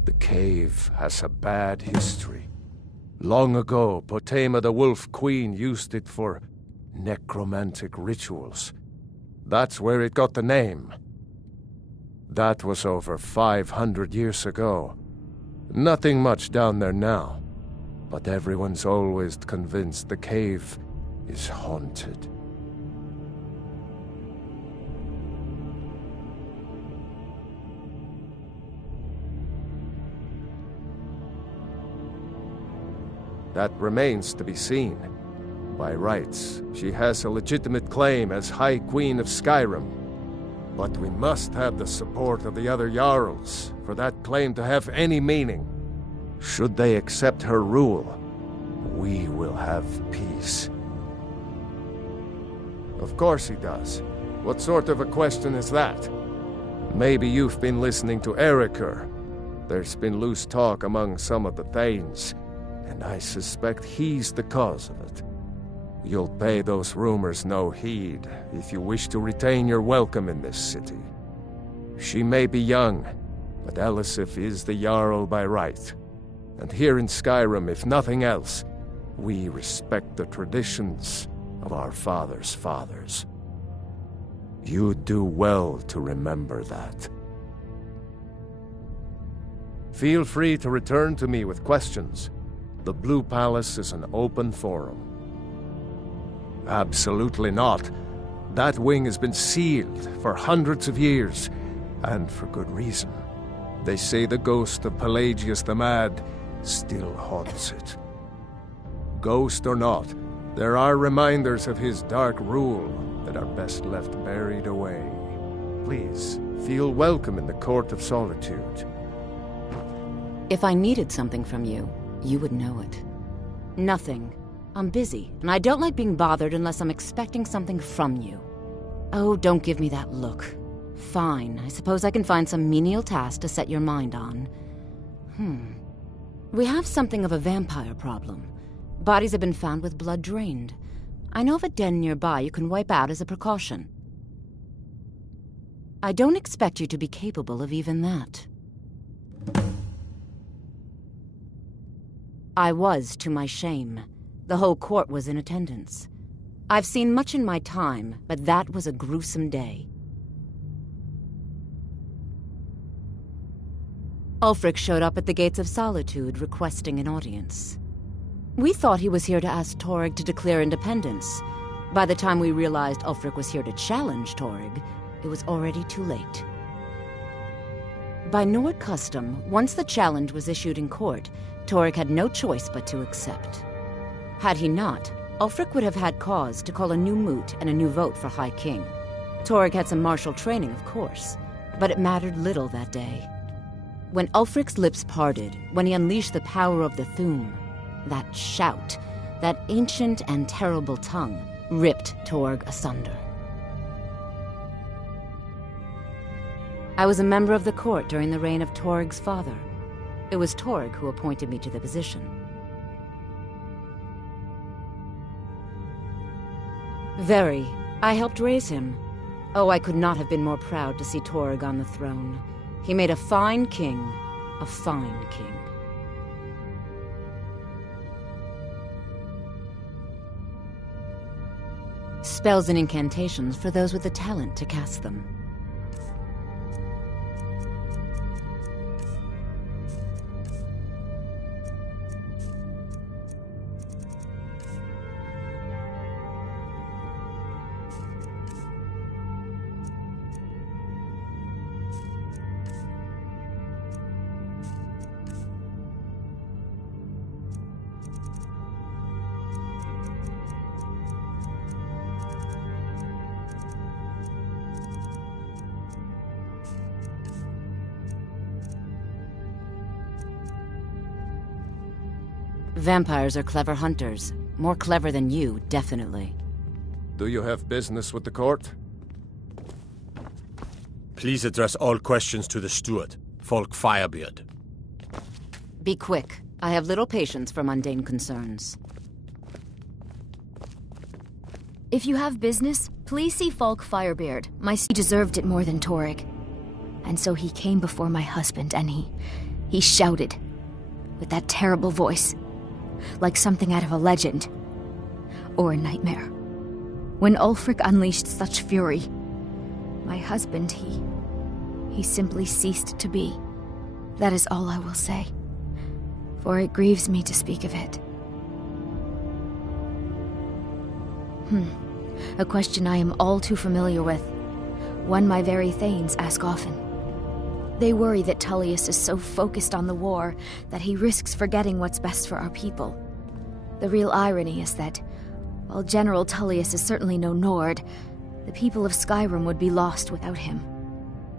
The cave has a bad history. Long ago, Potema the Wolf Queen used it for necromantic rituals. That's where it got the name. That was over 500 years ago. Nothing much down there now, but everyone's always convinced the cave is haunted. That remains to be seen. By rights, she has a legitimate claim as High Queen of Skyrim. But we must have the support of the other Jarls for that claim to have any meaning. Should they accept her rule, we will have peace. Of course he does. What sort of a question is that? Maybe you've been listening to Erikur. There's been loose talk among some of the Thanes, and I suspect he's the cause of it. You'll pay those rumors no heed if you wish to retain your welcome in this city. She may be young, but Elisif is the Jarl by right. And here in Skyrim, if nothing else, we respect the traditions of our fathers' fathers. You'd do well to remember that. Feel free to return to me with questions. The Blue Palace is an open forum. Absolutely not. That wing has been sealed for hundreds of years, and for good reason. They say the ghost of Pelagius the Mad still haunts it. Ghost or not, there are reminders of his dark rule that are best left buried away. Please, feel welcome in the Court of Solitude. If I needed something from you, you would know it. Nothing. I'm busy, and I don't like being bothered unless I'm expecting something from you. Oh, don't give me that look. Fine, I suppose I can find some menial task to set your mind on. We have something of a vampire problem. Bodies have been found with blood drained. I know of a den nearby you can wipe out as a precaution. I don't expect you to be capable of even that. I was, to my shame. The whole court was in attendance. I've seen much in my time, but that was a gruesome day. Ulfric showed up at the Gates of Solitude, requesting an audience. We thought he was here to ask Torygg to declare independence. By the time we realized Ulfric was here to challenge Torygg, it was already too late. By Nord custom, once the challenge was issued in court, Torygg had no choice but to accept. Had he not, Ulfric would have had cause to call a new moot and a new vote for High King. Torygg had some martial training, of course, but it mattered little that day. When Ulfric's lips parted, when he unleashed the power of the Thu'um, that shout, that ancient and terrible tongue, ripped Torygg asunder. I was a member of the court during the reign of Torygg's father. It was Torygg who appointed me to the position. Very. I helped raise him. Oh, I could not have been more proud to see Torygg on the throne. He made a fine king. A fine king. Spells and incantations for those with the talent to cast them. Vampires are clever hunters. More clever than you, definitely. Do you have business with the court? Please address all questions to the steward, Folk Firebeard. Be quick. I have little patience for mundane concerns. If you have business, please see Falk Firebeard. He deserved it more than Torrig. And so he came before my husband and he shouted with that terrible voice, like something out of a legend or a nightmare. When Ulfric unleashed such fury, my husband, he simply ceased to be. That is all I will say, for it grieves me to speak of it. A question I am all too familiar with. One my very Thanes ask often. They worry that Tullius is so focused on the war that he risks forgetting what's best for our people. The real irony is that, while General Tullius is certainly no Nord, the people of Skyrim would be lost without him.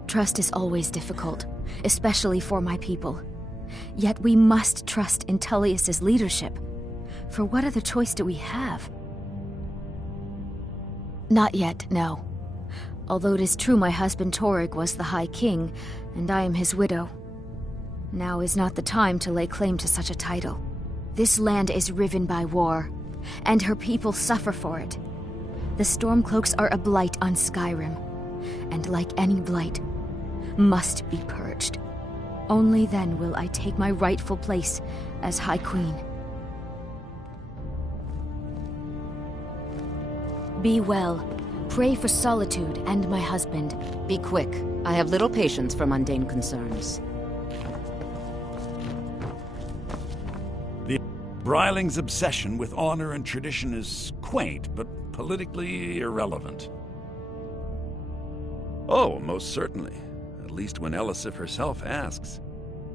Trust is always difficult, especially for my people. Yet we must trust in Tullius's leadership. For what other choice do we have? Not yet, no. Although it is true my husband Torrig was the High King, and I am his widow. Now is not the time to lay claim to such a title. This land is riven by war, and her people suffer for it. The Stormcloaks are a blight on Skyrim, and like any blight, must be purged. Only then will I take my rightful place as High Queen. Be well. Pray for Solitude and my husband. Be quick. I have little patience for mundane concerns. The Bryling's obsession with honor and tradition is quaint, but politically irrelevant. Oh, most certainly. At least when Elisif herself asks.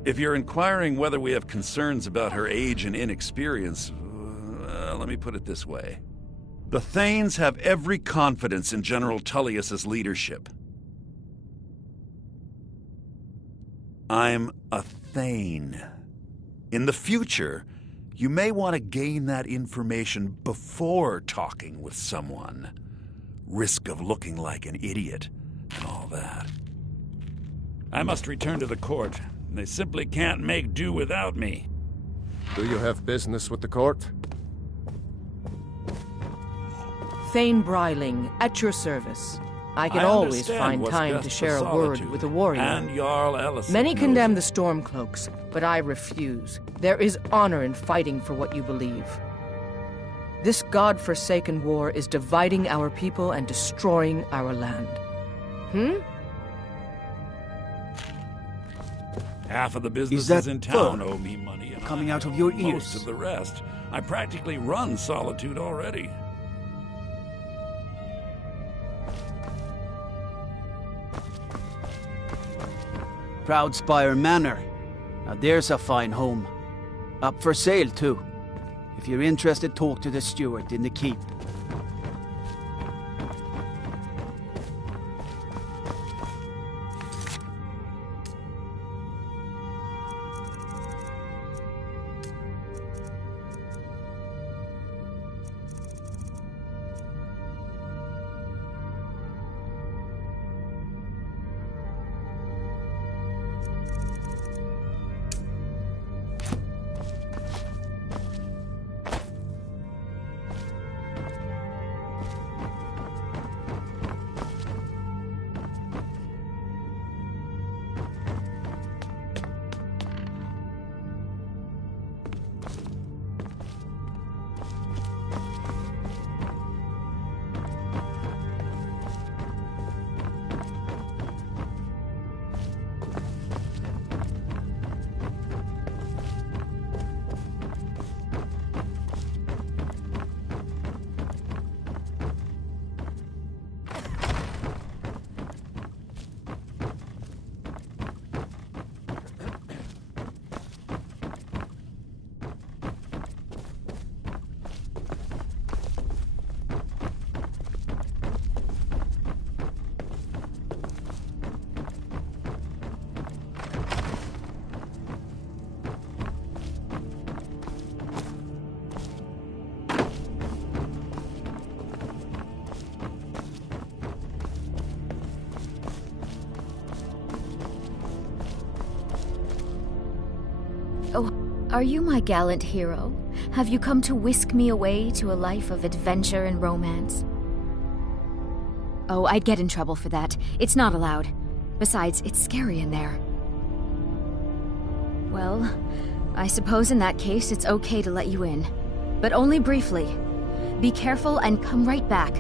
If you're inquiring whether we have concerns about her age and inexperience, let me put it this way. The Thanes have every confidence in General Tullius's leadership. I'm a Thane. In the future, you may want to gain that information before talking with someone. Risk of looking like an idiot and all that. I must return to the court. They simply can't make do without me. Do you have business with the court? Thane Bryling, at your service. I can always find time to share a word with a warrior. And Jarl Elisif Many condemn the Stormcloaks, but I refuse. There is honor in fighting for what you believe. This god-forsaken war is dividing our people and destroying our land. Half of the businesses in town owe me money. And coming out of your ears? Most of the rest. I practically run Solitude already. Proudspire Manor. Now there's a fine home. Up for sale, too. If you're interested, talk to the steward in the keep. Are you my gallant hero? Have you come to whisk me away to a life of adventure and romance? Oh, I'd get in trouble for that. It's not allowed. Besides, it's scary in there. Well, I suppose in that case it's okay to let you in. But only briefly. Be careful and come right back.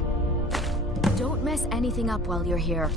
Don't mess anything up while you're here.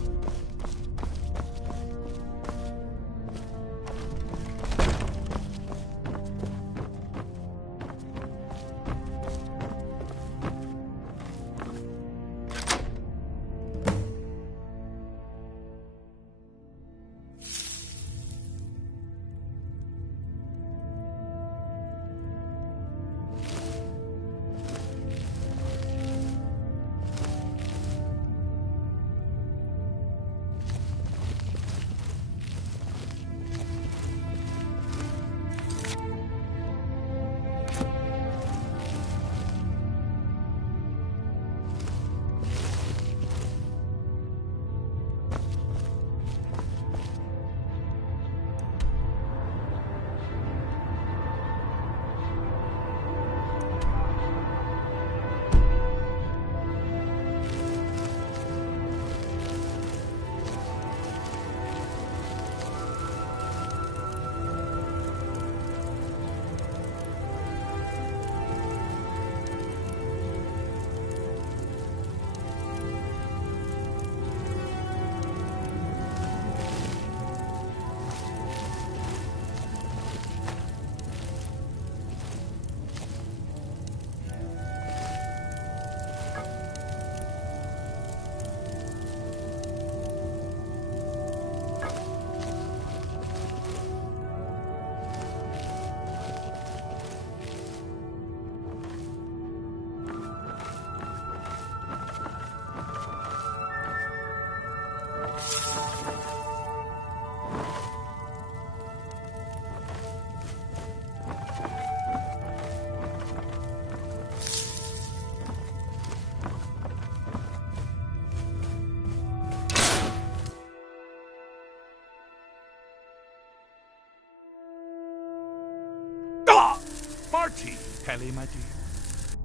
Marty! Kelly, my dear.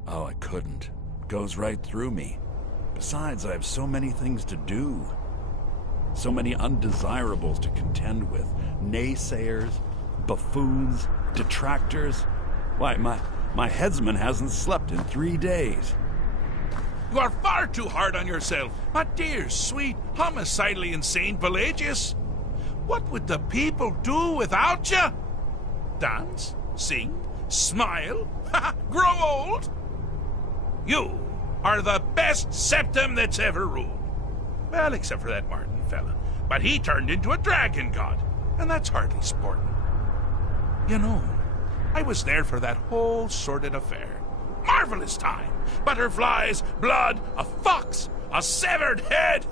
Oh, I couldn't. It goes right through me. Besides, I have so many things to do. So many undesirables to contend with. Naysayers, buffoons, detractors. Why, my headsman hasn't slept in 3 days. You are far too hard on yourself, my dear, sweet, homicidally insane Pelagius. What would the people do without you? Dance? Sing? Smile? Grow old? You are the best septum that's ever ruled. Well, except for that Martin fella. But he turned into a dragon god, and that's hardly sporting. You know, I was there for that whole sordid affair. Marvelous time. Butterflies, blood, a fox, a severed head,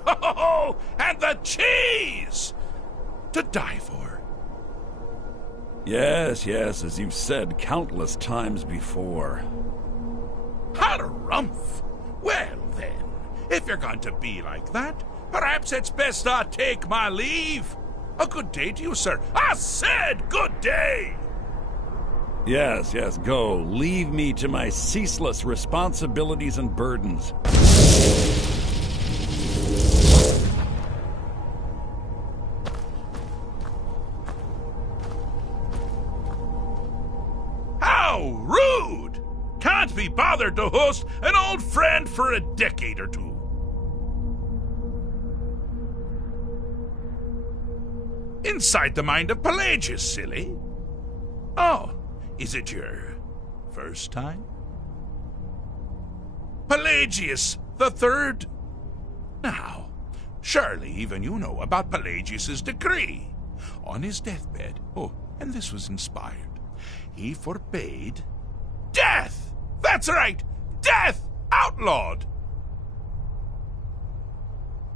and the cheese to die for. Yes, as you've said countless times before. Harumph! Well then, if you're going to be like that, perhaps it's best I take my leave. A good day to you, sir. I said good day! Yes, go. Leave me to my ceaseless responsibilities and burdens. How rude! Can't be bothered to host an old friend for a decade or two. Inside the mind of Pelagius, silly. Oh, is it your first time? Pelagius the Third? Now, surely even you know about Pelagius's decree. On his deathbed, and this was inspired, he forbade death! That's right! Death! Outlawed!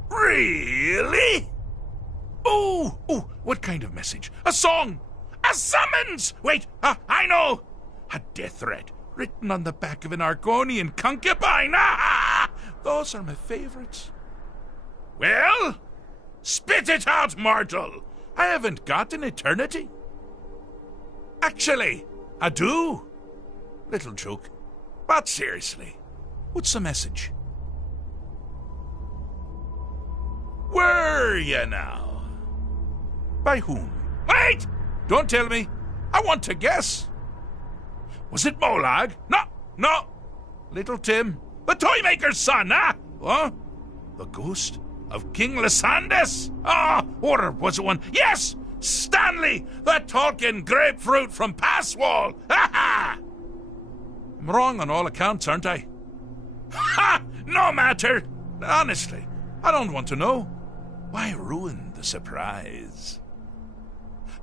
Really? Ooh, what kind of message? A song! A summons! Wait, I know! A death threat written on the back of an Argonian concubine! Those are my favorites. Well, spit it out, mortal! I haven't got an eternity. Actually, I do? Little joke. But seriously, what's the message? Were you now? By whom? Wait! Don't tell me. I want to guess. Was it Molag? No. Little Tim, the Toymaker's son, huh? What? The ghost of King Lysandas? Or was it one? Yes! Stanley, the talking grapefruit from Passwall! Ha ha! I'm wrong on all accounts, aren't I? Ha! No matter! Honestly, I don't want to know. Why ruin the surprise?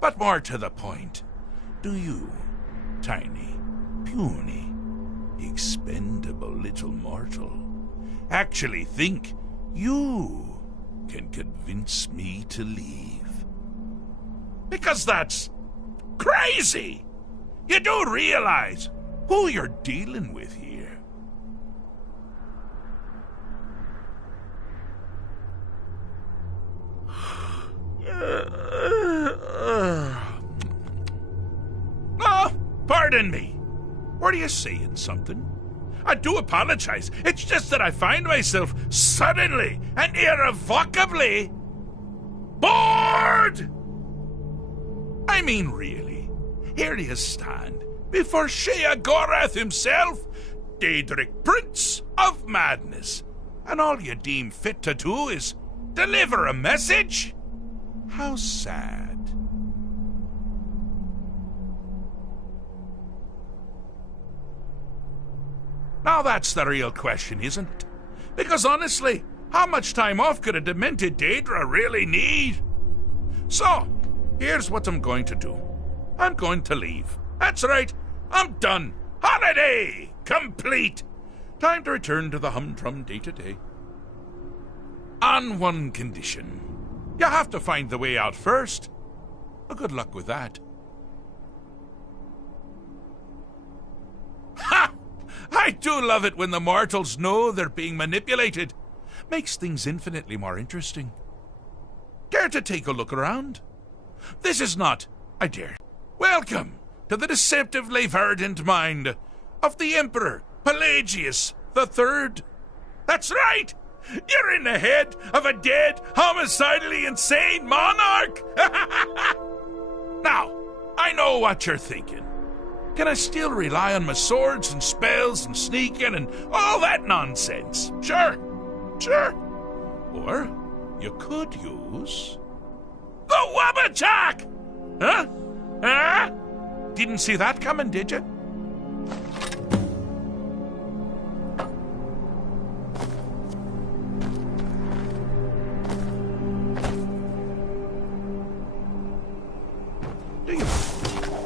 But more to the point, do you, tiny, puny, expendable little mortal, actually think you can convince me to leave? Because that's crazy! You do realize who you're dealing with here. Oh, pardon me. Were you saying something? I do apologize. It's just that I find myself suddenly and irrevocably bored! I mean, really. Here you stand before Sheogorath himself, Daedric Prince of Madness, and all you deem fit to do is deliver a message? How sad. Now that's the real question, isn't it? Because honestly, how much time off could a demented Daedra really need? So, here's what I'm going to do. I'm going to leave. That's right, I'm done. Holiday complete. Time to return to the humdrum day-to-day. On one condition. You have to find the way out first. Well, good luck with that. Ha! I do love it when the mortals know they're being manipulated. Makes things infinitely more interesting. Care to take a look around? This is not, I dare. Welcome to the deceptively verdant mind of the Emperor Pelagius III. That's right! You're in the head of a dead, homicidally insane monarch! Now, I know what you're thinking. Can I still rely on my swords and spells and sneaking and all that nonsense? Sure. Or you could use the Wabbajack! Huh? Didn't see that coming, did you?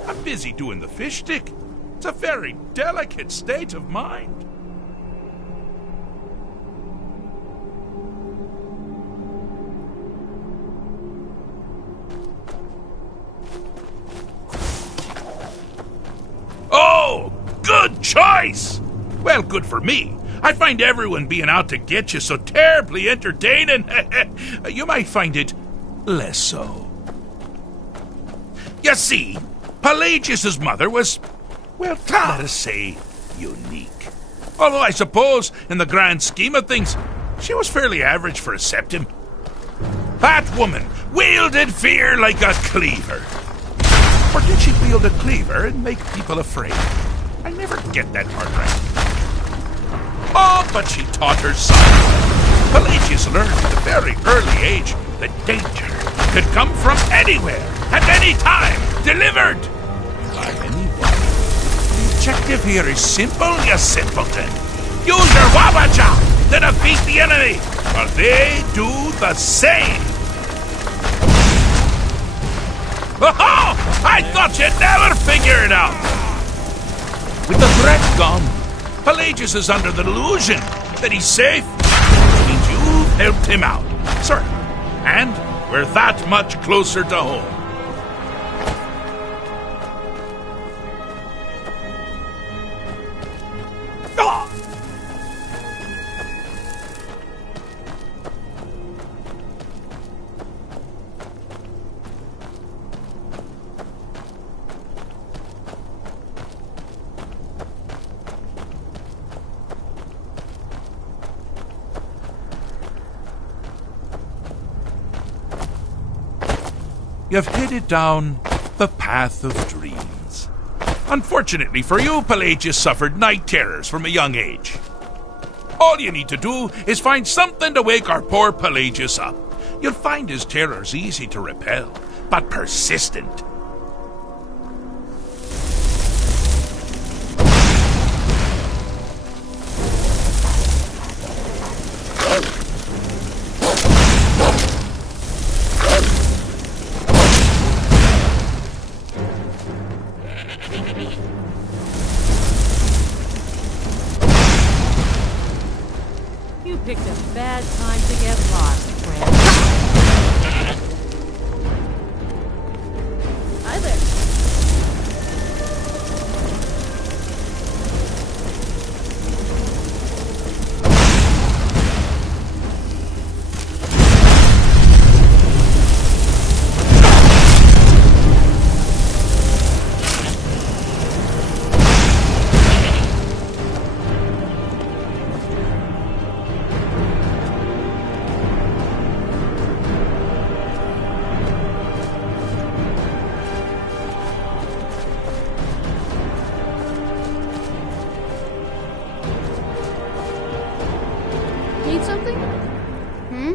I'm busy doing the fish stick. It's a very delicate state of mind. Oh, good choice! Well, good for me. I find everyone being out to get you so terribly entertaining. You might find it less so. You see, Pelagius's mother was, well, let us say, unique. Although I suppose, in the grand scheme of things, she was fairly average for a septim. That woman wielded fear like a cleaver. Or did she wield a cleaver and make people afraid? I never get that part right. Oh, but she taught her son. Pelagius learned at a very early age that danger could come from anywhere, at any time, delivered by anyone. The objective here is simple, you simpleton. Use your Wabacha to defeat the enemy, while they do the same. Oh, I thought you'd never figure it out. With the threat gone, Pelagius is under the delusion that he's safe, which means you've helped him out. Sir, and we're that much closer to home. you've headed down the path of dreams. Unfortunately for you, Pelagius suffered night terrors from a young age. All you need to do is find something to wake our poor Pelagius up. You'll find his terrors easy to repel, but persistent. You picked a bad time to get lost, friend. Hi there. Need something? Hmm?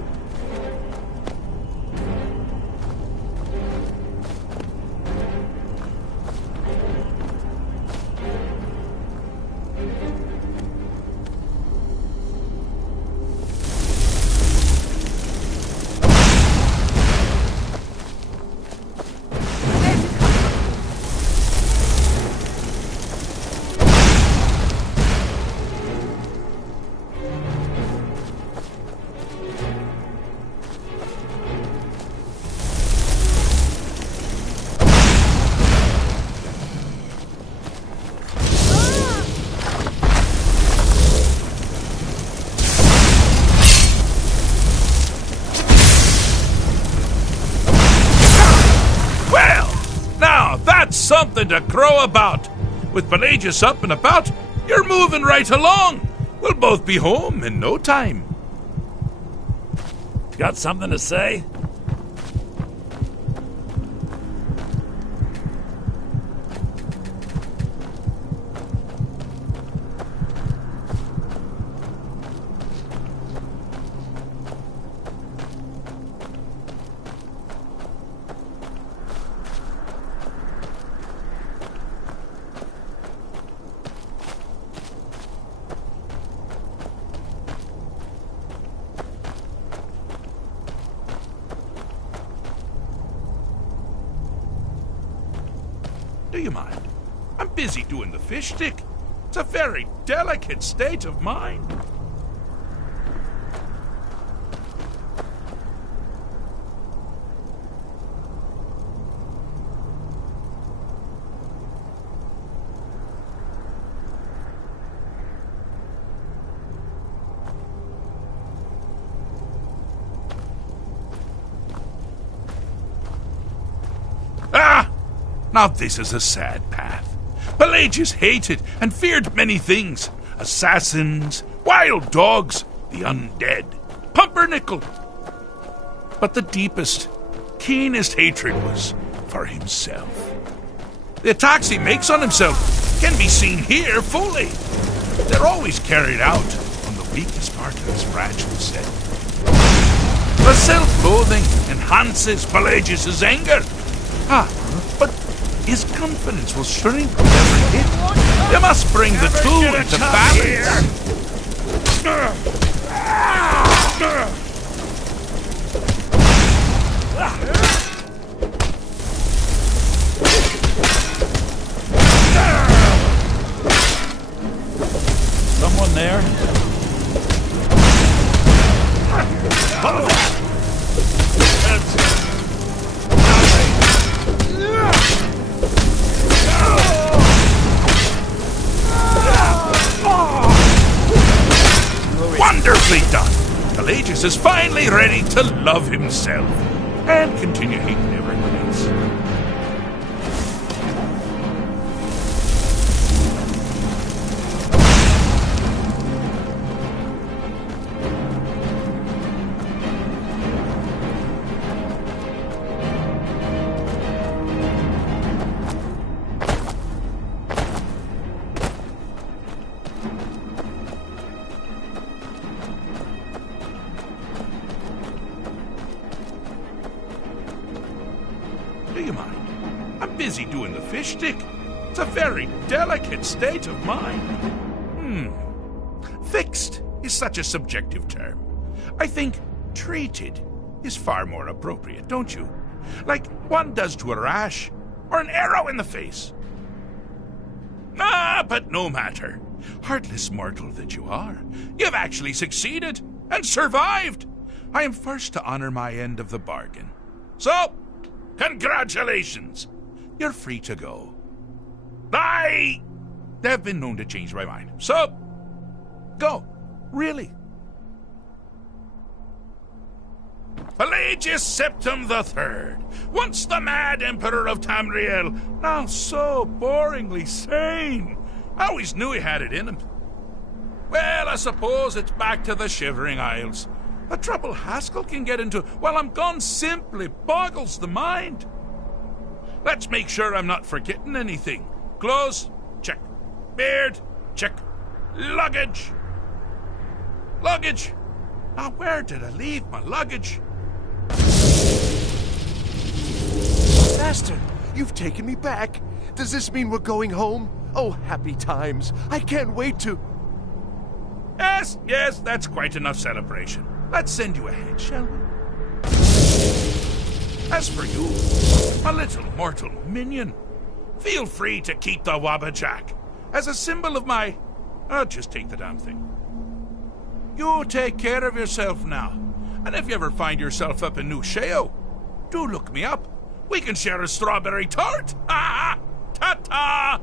Something to crow about. With Pelagius up and about, you're moving right along. We'll both be home in no time. Got something to say? Do you mind? I'm busy doing the fish stick. It's a very delicate state of mind. Now this is a sad path. Pelagius hated and feared many things. Assassins, wild dogs, the undead, pumpernickel. But the deepest, keenest hatred was for himself. The attacks he makes on himself can be seen here fully. They're always carried out on the weakest part of his fragile self. The self-loathing enhances Pelagius' anger. But his confidence will shrink with every hit. You must bring the two into balance. Someone there? Wonderfully done! Pelagius is finally ready to love himself and continue hating everyone else. busy doing the fish stick. It's a very delicate state of mind. Fixed is such a subjective term. I think treated is far more appropriate, don't you? Like one does to a rash or an arrow in the face. But no matter. Heartless mortal that you are, you've actually succeeded and survived. I am first to honor my end of the bargain. So, congratulations. You're free to go. I have been known to change my mind. So, go. Really. Pelagius Septim III, once the mad emperor of Tamriel, now so boringly sane. I always knew he had it in him. Well, I suppose it's back to the Shivering Isles. The trouble Haskell can get into while I'm gone simply boggles the mind. Let's make sure I'm not forgetting anything. Clothes, check. Beard, check. Luggage. Luggage. Now, where did I leave my luggage? Master, you've taken me back. Does this mean we're going home? Oh, happy times. I can't wait to... Yes, that's quite enough celebration. Let's send you ahead, shall we? As for you, a little mortal minion, feel free to keep the Wabbajack as a symbol of my... I'll just take the damn thing. You take care of yourself now, and if you ever find yourself up in New Sheo, do look me up. We can share a strawberry tart. Ha ha! Ta-ta!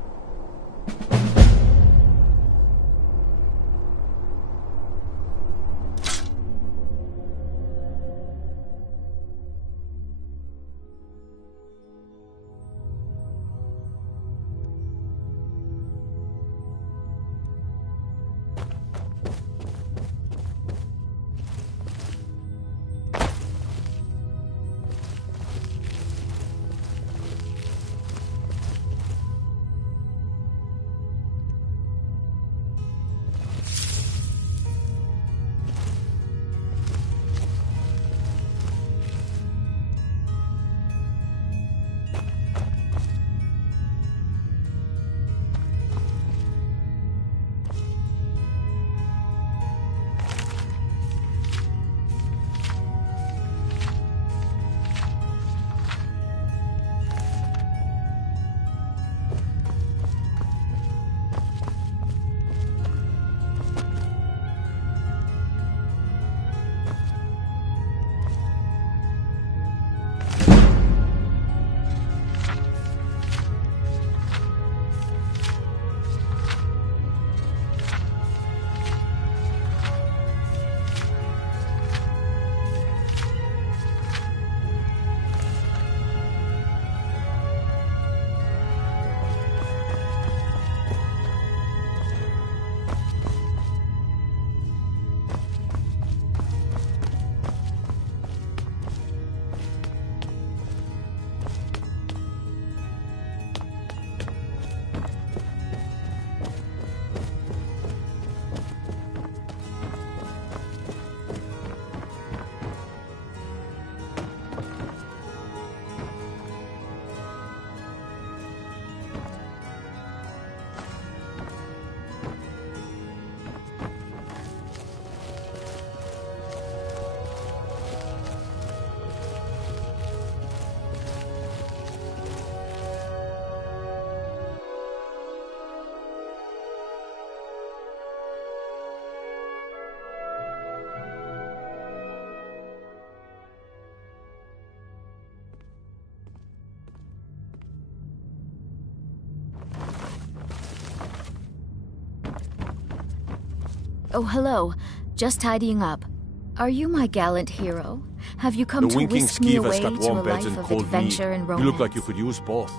Oh, hello. Just tidying up. Are you my gallant hero? Have you come to whisk me away to a life of adventure and romance? You look like you could use both.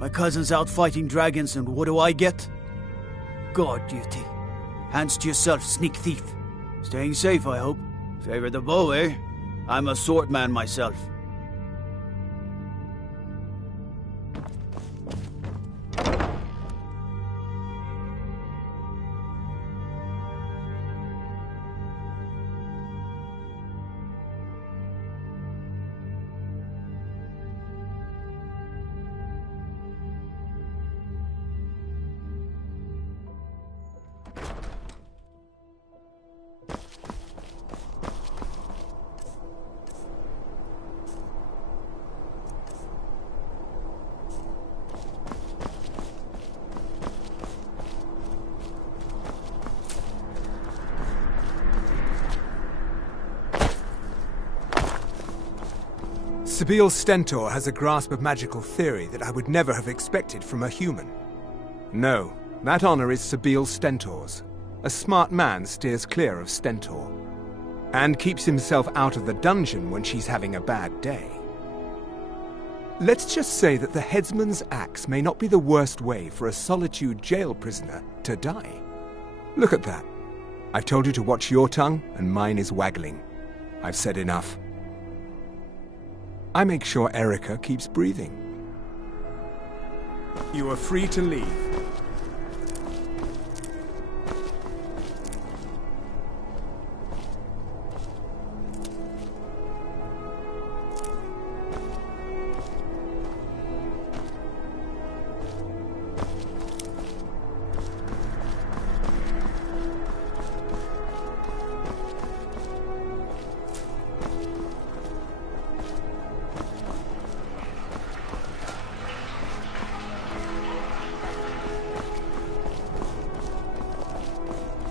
My cousin's out fighting dragons, and what do I get? Guard duty. Hands to yourself, sneak thief. Staying safe, I hope. Favor the bow, eh? I'm a swordman myself. Sabeel Stentor has a grasp of magical theory that I would never have expected from a human. No, that honor is Sabeel Stentor's. A smart man steers clear of Stentor, and keeps himself out of the dungeon when she's having a bad day. Let's just say that the headsman's axe may not be the worst way for a Solitude jail prisoner to die. Look at that. I've told you to watch your tongue, and mine is waggling. I've said enough. I make sure Erica keeps breathing. You are free to leave.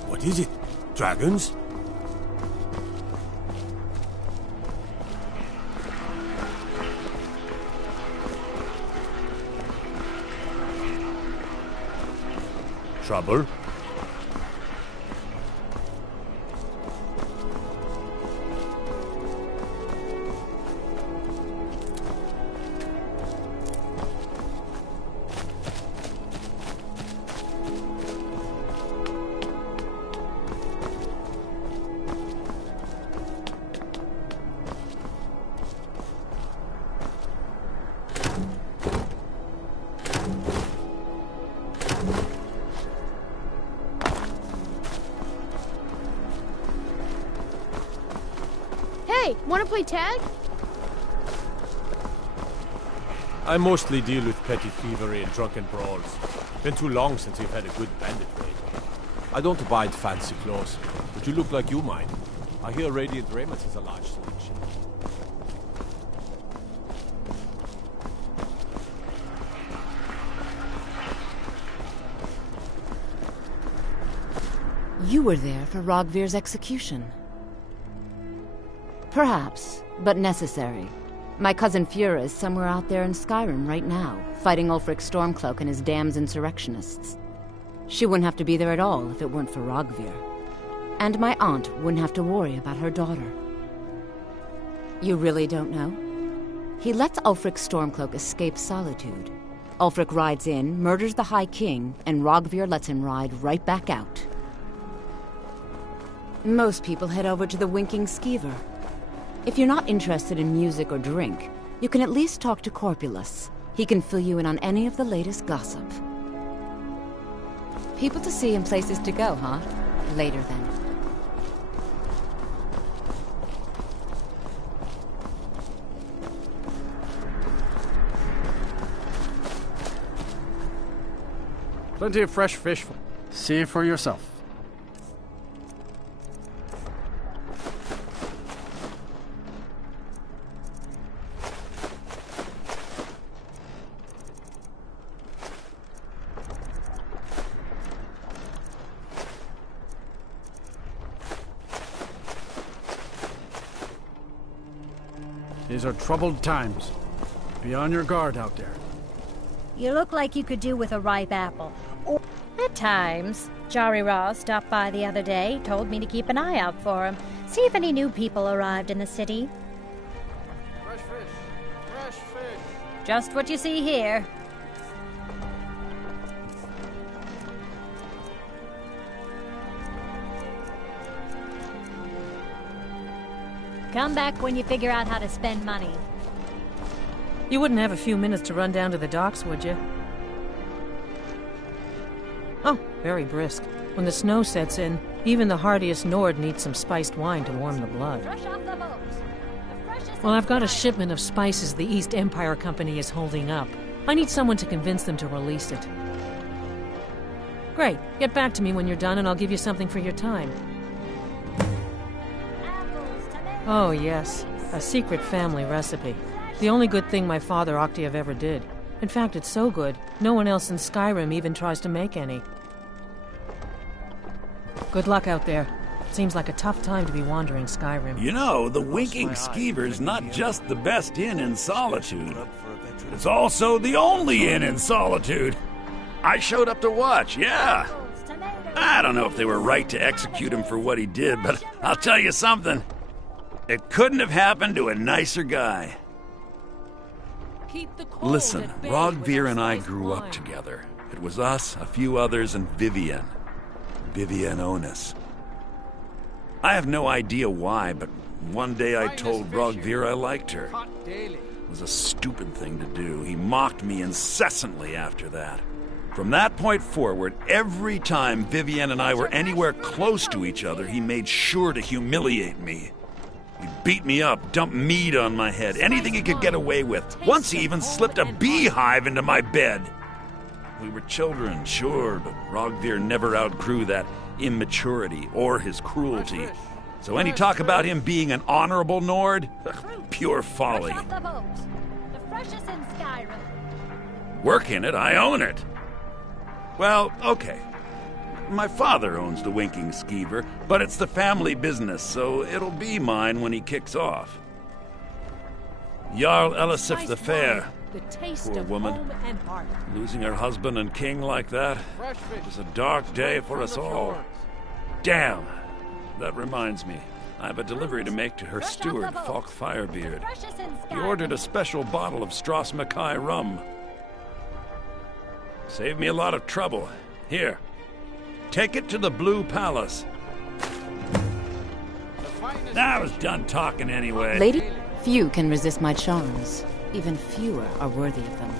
What is it? Dragons? Trouble? Hey, wanna play tag? I mostly deal with petty thievery and drunken brawls. Been too long since we've had a good bandit raid. I don't abide fancy clothes, but you look like you might. I hear Radiant Raiment is a large selection. You were there for Rogvir's execution. Perhaps, but necessary. My cousin Fura is somewhere out there in Skyrim right now, fighting Ulfric Stormcloak and his damned insurrectionists. She wouldn't have to be there at all if it weren't for Rogvir. And my aunt wouldn't have to worry about her daughter. You really don't know? He lets Ulfric Stormcloak escape Solitude. Ulfric rides in, murders the High King, and Rogvir lets him ride right back out. Most people head over to the Winking Skeever. If you're not interested in music or drink, you can at least talk to Corpulus. He can fill you in on any of the latest gossip. People to see and places to go, huh? Later then. Plenty of fresh fish. See for yourself. These are troubled times. Be on your guard out there. You look like you could do with a ripe apple. Or at times. Jari Ross stopped by the other day, told me to keep an eye out for him. See if any new people arrived in the city. Fresh fish. Fresh fish. Just what you see here. Come back when you figure out how to spend money. You wouldn't have a few minutes to run down to the docks, would you? Oh, very brisk. When the snow sets in, even the hardiest Nord needs some spiced wine to warm the blood. Well, I've got a shipment of spices the East Empire Company is holding up. I need someone to convince them to release it. Great. Get back to me when you're done and I'll give you something for your time. Oh, yes. A secret family recipe. The only good thing my father Octave ever did. In fact, it's so good, no one else in Skyrim even tries to make any. Good luck out there. Seems like a tough time to be wandering Skyrim. You know, the Winking Skeever's not just the best inn in Solitude. It's also the only inn in Solitude. I showed up to watch, yeah. I don't know if they were right to execute him for what he did, but I'll tell you something. It couldn't have happened to a nicer guy. Listen, Rogvir and I grew up together. It was us, a few others, and Vivienne. Vivienne Onus. I have no idea why, but one day I told Rogvir I liked her. It was a stupid thing to do. He mocked me incessantly after that. From that point forward, every time Vivienne and I were anywhere close to each other, he made sure to humiliate me. He beat me up, dumped meat on my head, anything he could get away with. Once he even slipped a beehive into my bed. We were children, sure, but Rogvir never outgrew that immaturity or his cruelty. So any talk about him being an honorable Nord? Pure folly. Work in it, I own it. Well, okay. My father owns the Winking Skeever, but it's the family business, so it'll be mine when he kicks off. Jarl Elisif the Fair. Poor woman. Losing her husband and king like that. It was a dark day for us all. Damn. That reminds me. I have a delivery to make to her steward, Falk Firebeard. He ordered a special bottle of Strass Mackay rum. Saved me a lot of trouble. Here. Take it to the Blue Palace. I was done talking anyway. Lady, few can resist my charms. Even fewer are worthy of them.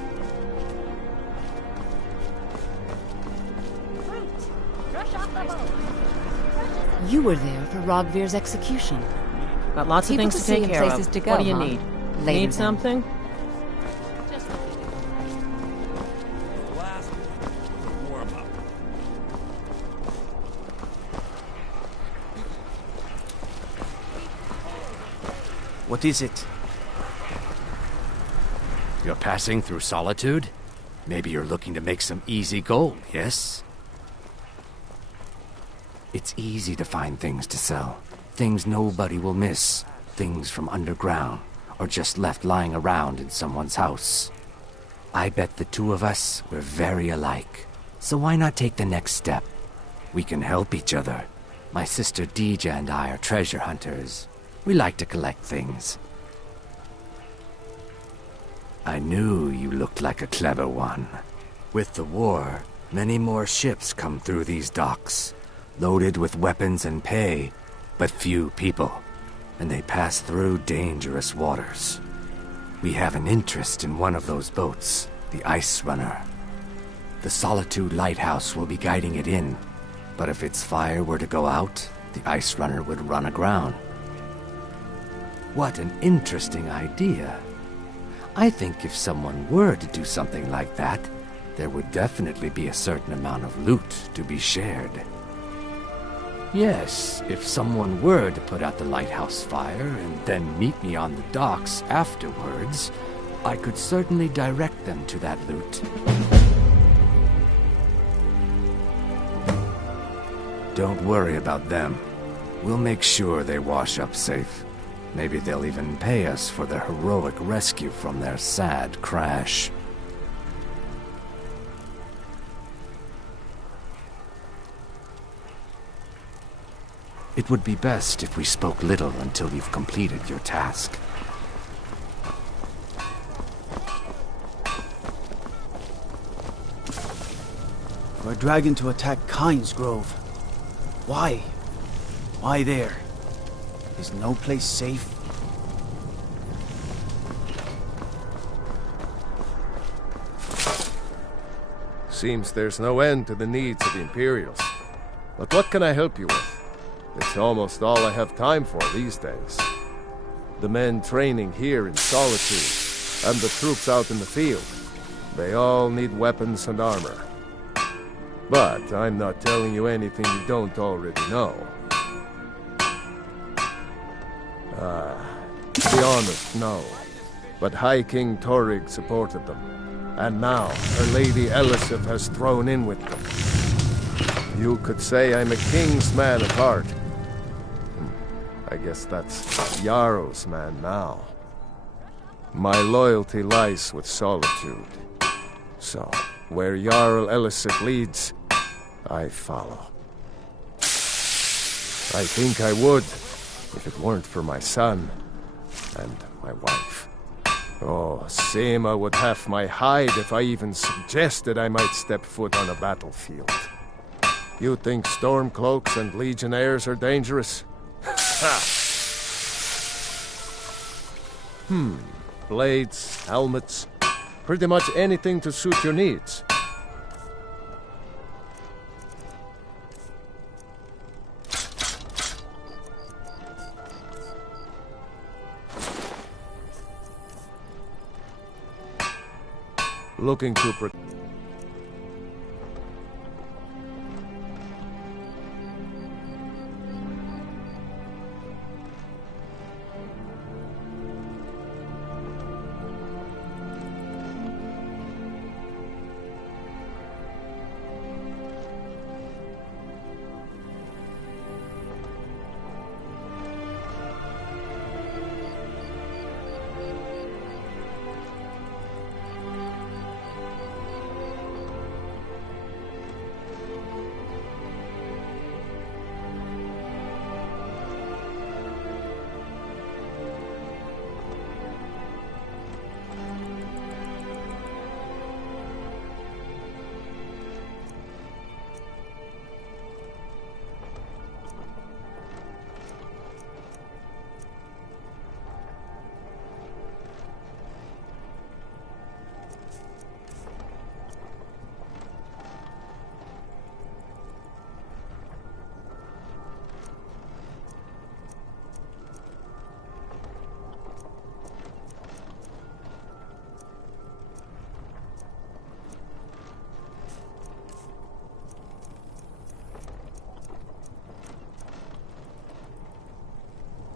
You were there for Rogvir's execution. Got lots of things to take care of. To go, what do you need? Later Need something? What is it? You're passing through Solitude? Maybe you're looking to make some easy gold, yes? It's easy to find things to sell. Things nobody will miss. Things from underground, or just left lying around in someone's house. I bet the two of us were very alike. So why not take the next step? We can help each other. My sister Dija and I are treasure hunters. We like to collect things. I knew you looked like a clever one. With the war, many more ships come through these docks, loaded with weapons and pay, but few people, and they pass through dangerous waters. We have an interest in one of those boats, the Ice Runner. The Solitude Lighthouse will be guiding it in, but if its fire were to go out, the Ice Runner would run aground. What an interesting idea. I think if someone were to do something like that, there would definitely be a certain amount of loot to be shared. Yes, if someone were to put out the lighthouse fire and then meet me on the docks afterwards, I could certainly direct them to that loot. Don't worry about them. We'll make sure they wash up safe. Maybe they'll even pay us for their heroic rescue from their sad crash. It would be best if we spoke little until you've completed your task. For a dragon to attack Kyne's Grove. Why? Why there? Is no place safe? Seems there's no end to the needs of the Imperials. But what can I help you with? It's almost all I have time for these days. The men training here in Solitude, and the troops out in the field, they all need weapons and armor. But I'm not telling you anything you don't already know. To be honest, no. But High King Torrig supported them. And now, her Lady Elisif has thrown in with them. You could say I'm a king's man at heart. I guess that's Jarl's man now. My loyalty lies with Solitude. So, where Jarl Elisif leads, I follow. I think I would, if it weren't for my son and my wife. Oh, Seema would have my hide if I even suggested I might step foot on a battlefield. You think Stormcloaks and Legionnaires are dangerous? Ha! Blades, helmets, pretty much anything to suit your needs. Looking to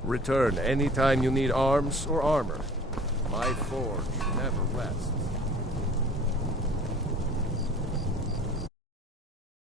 return anytime you need arms or armor. My forge never rests.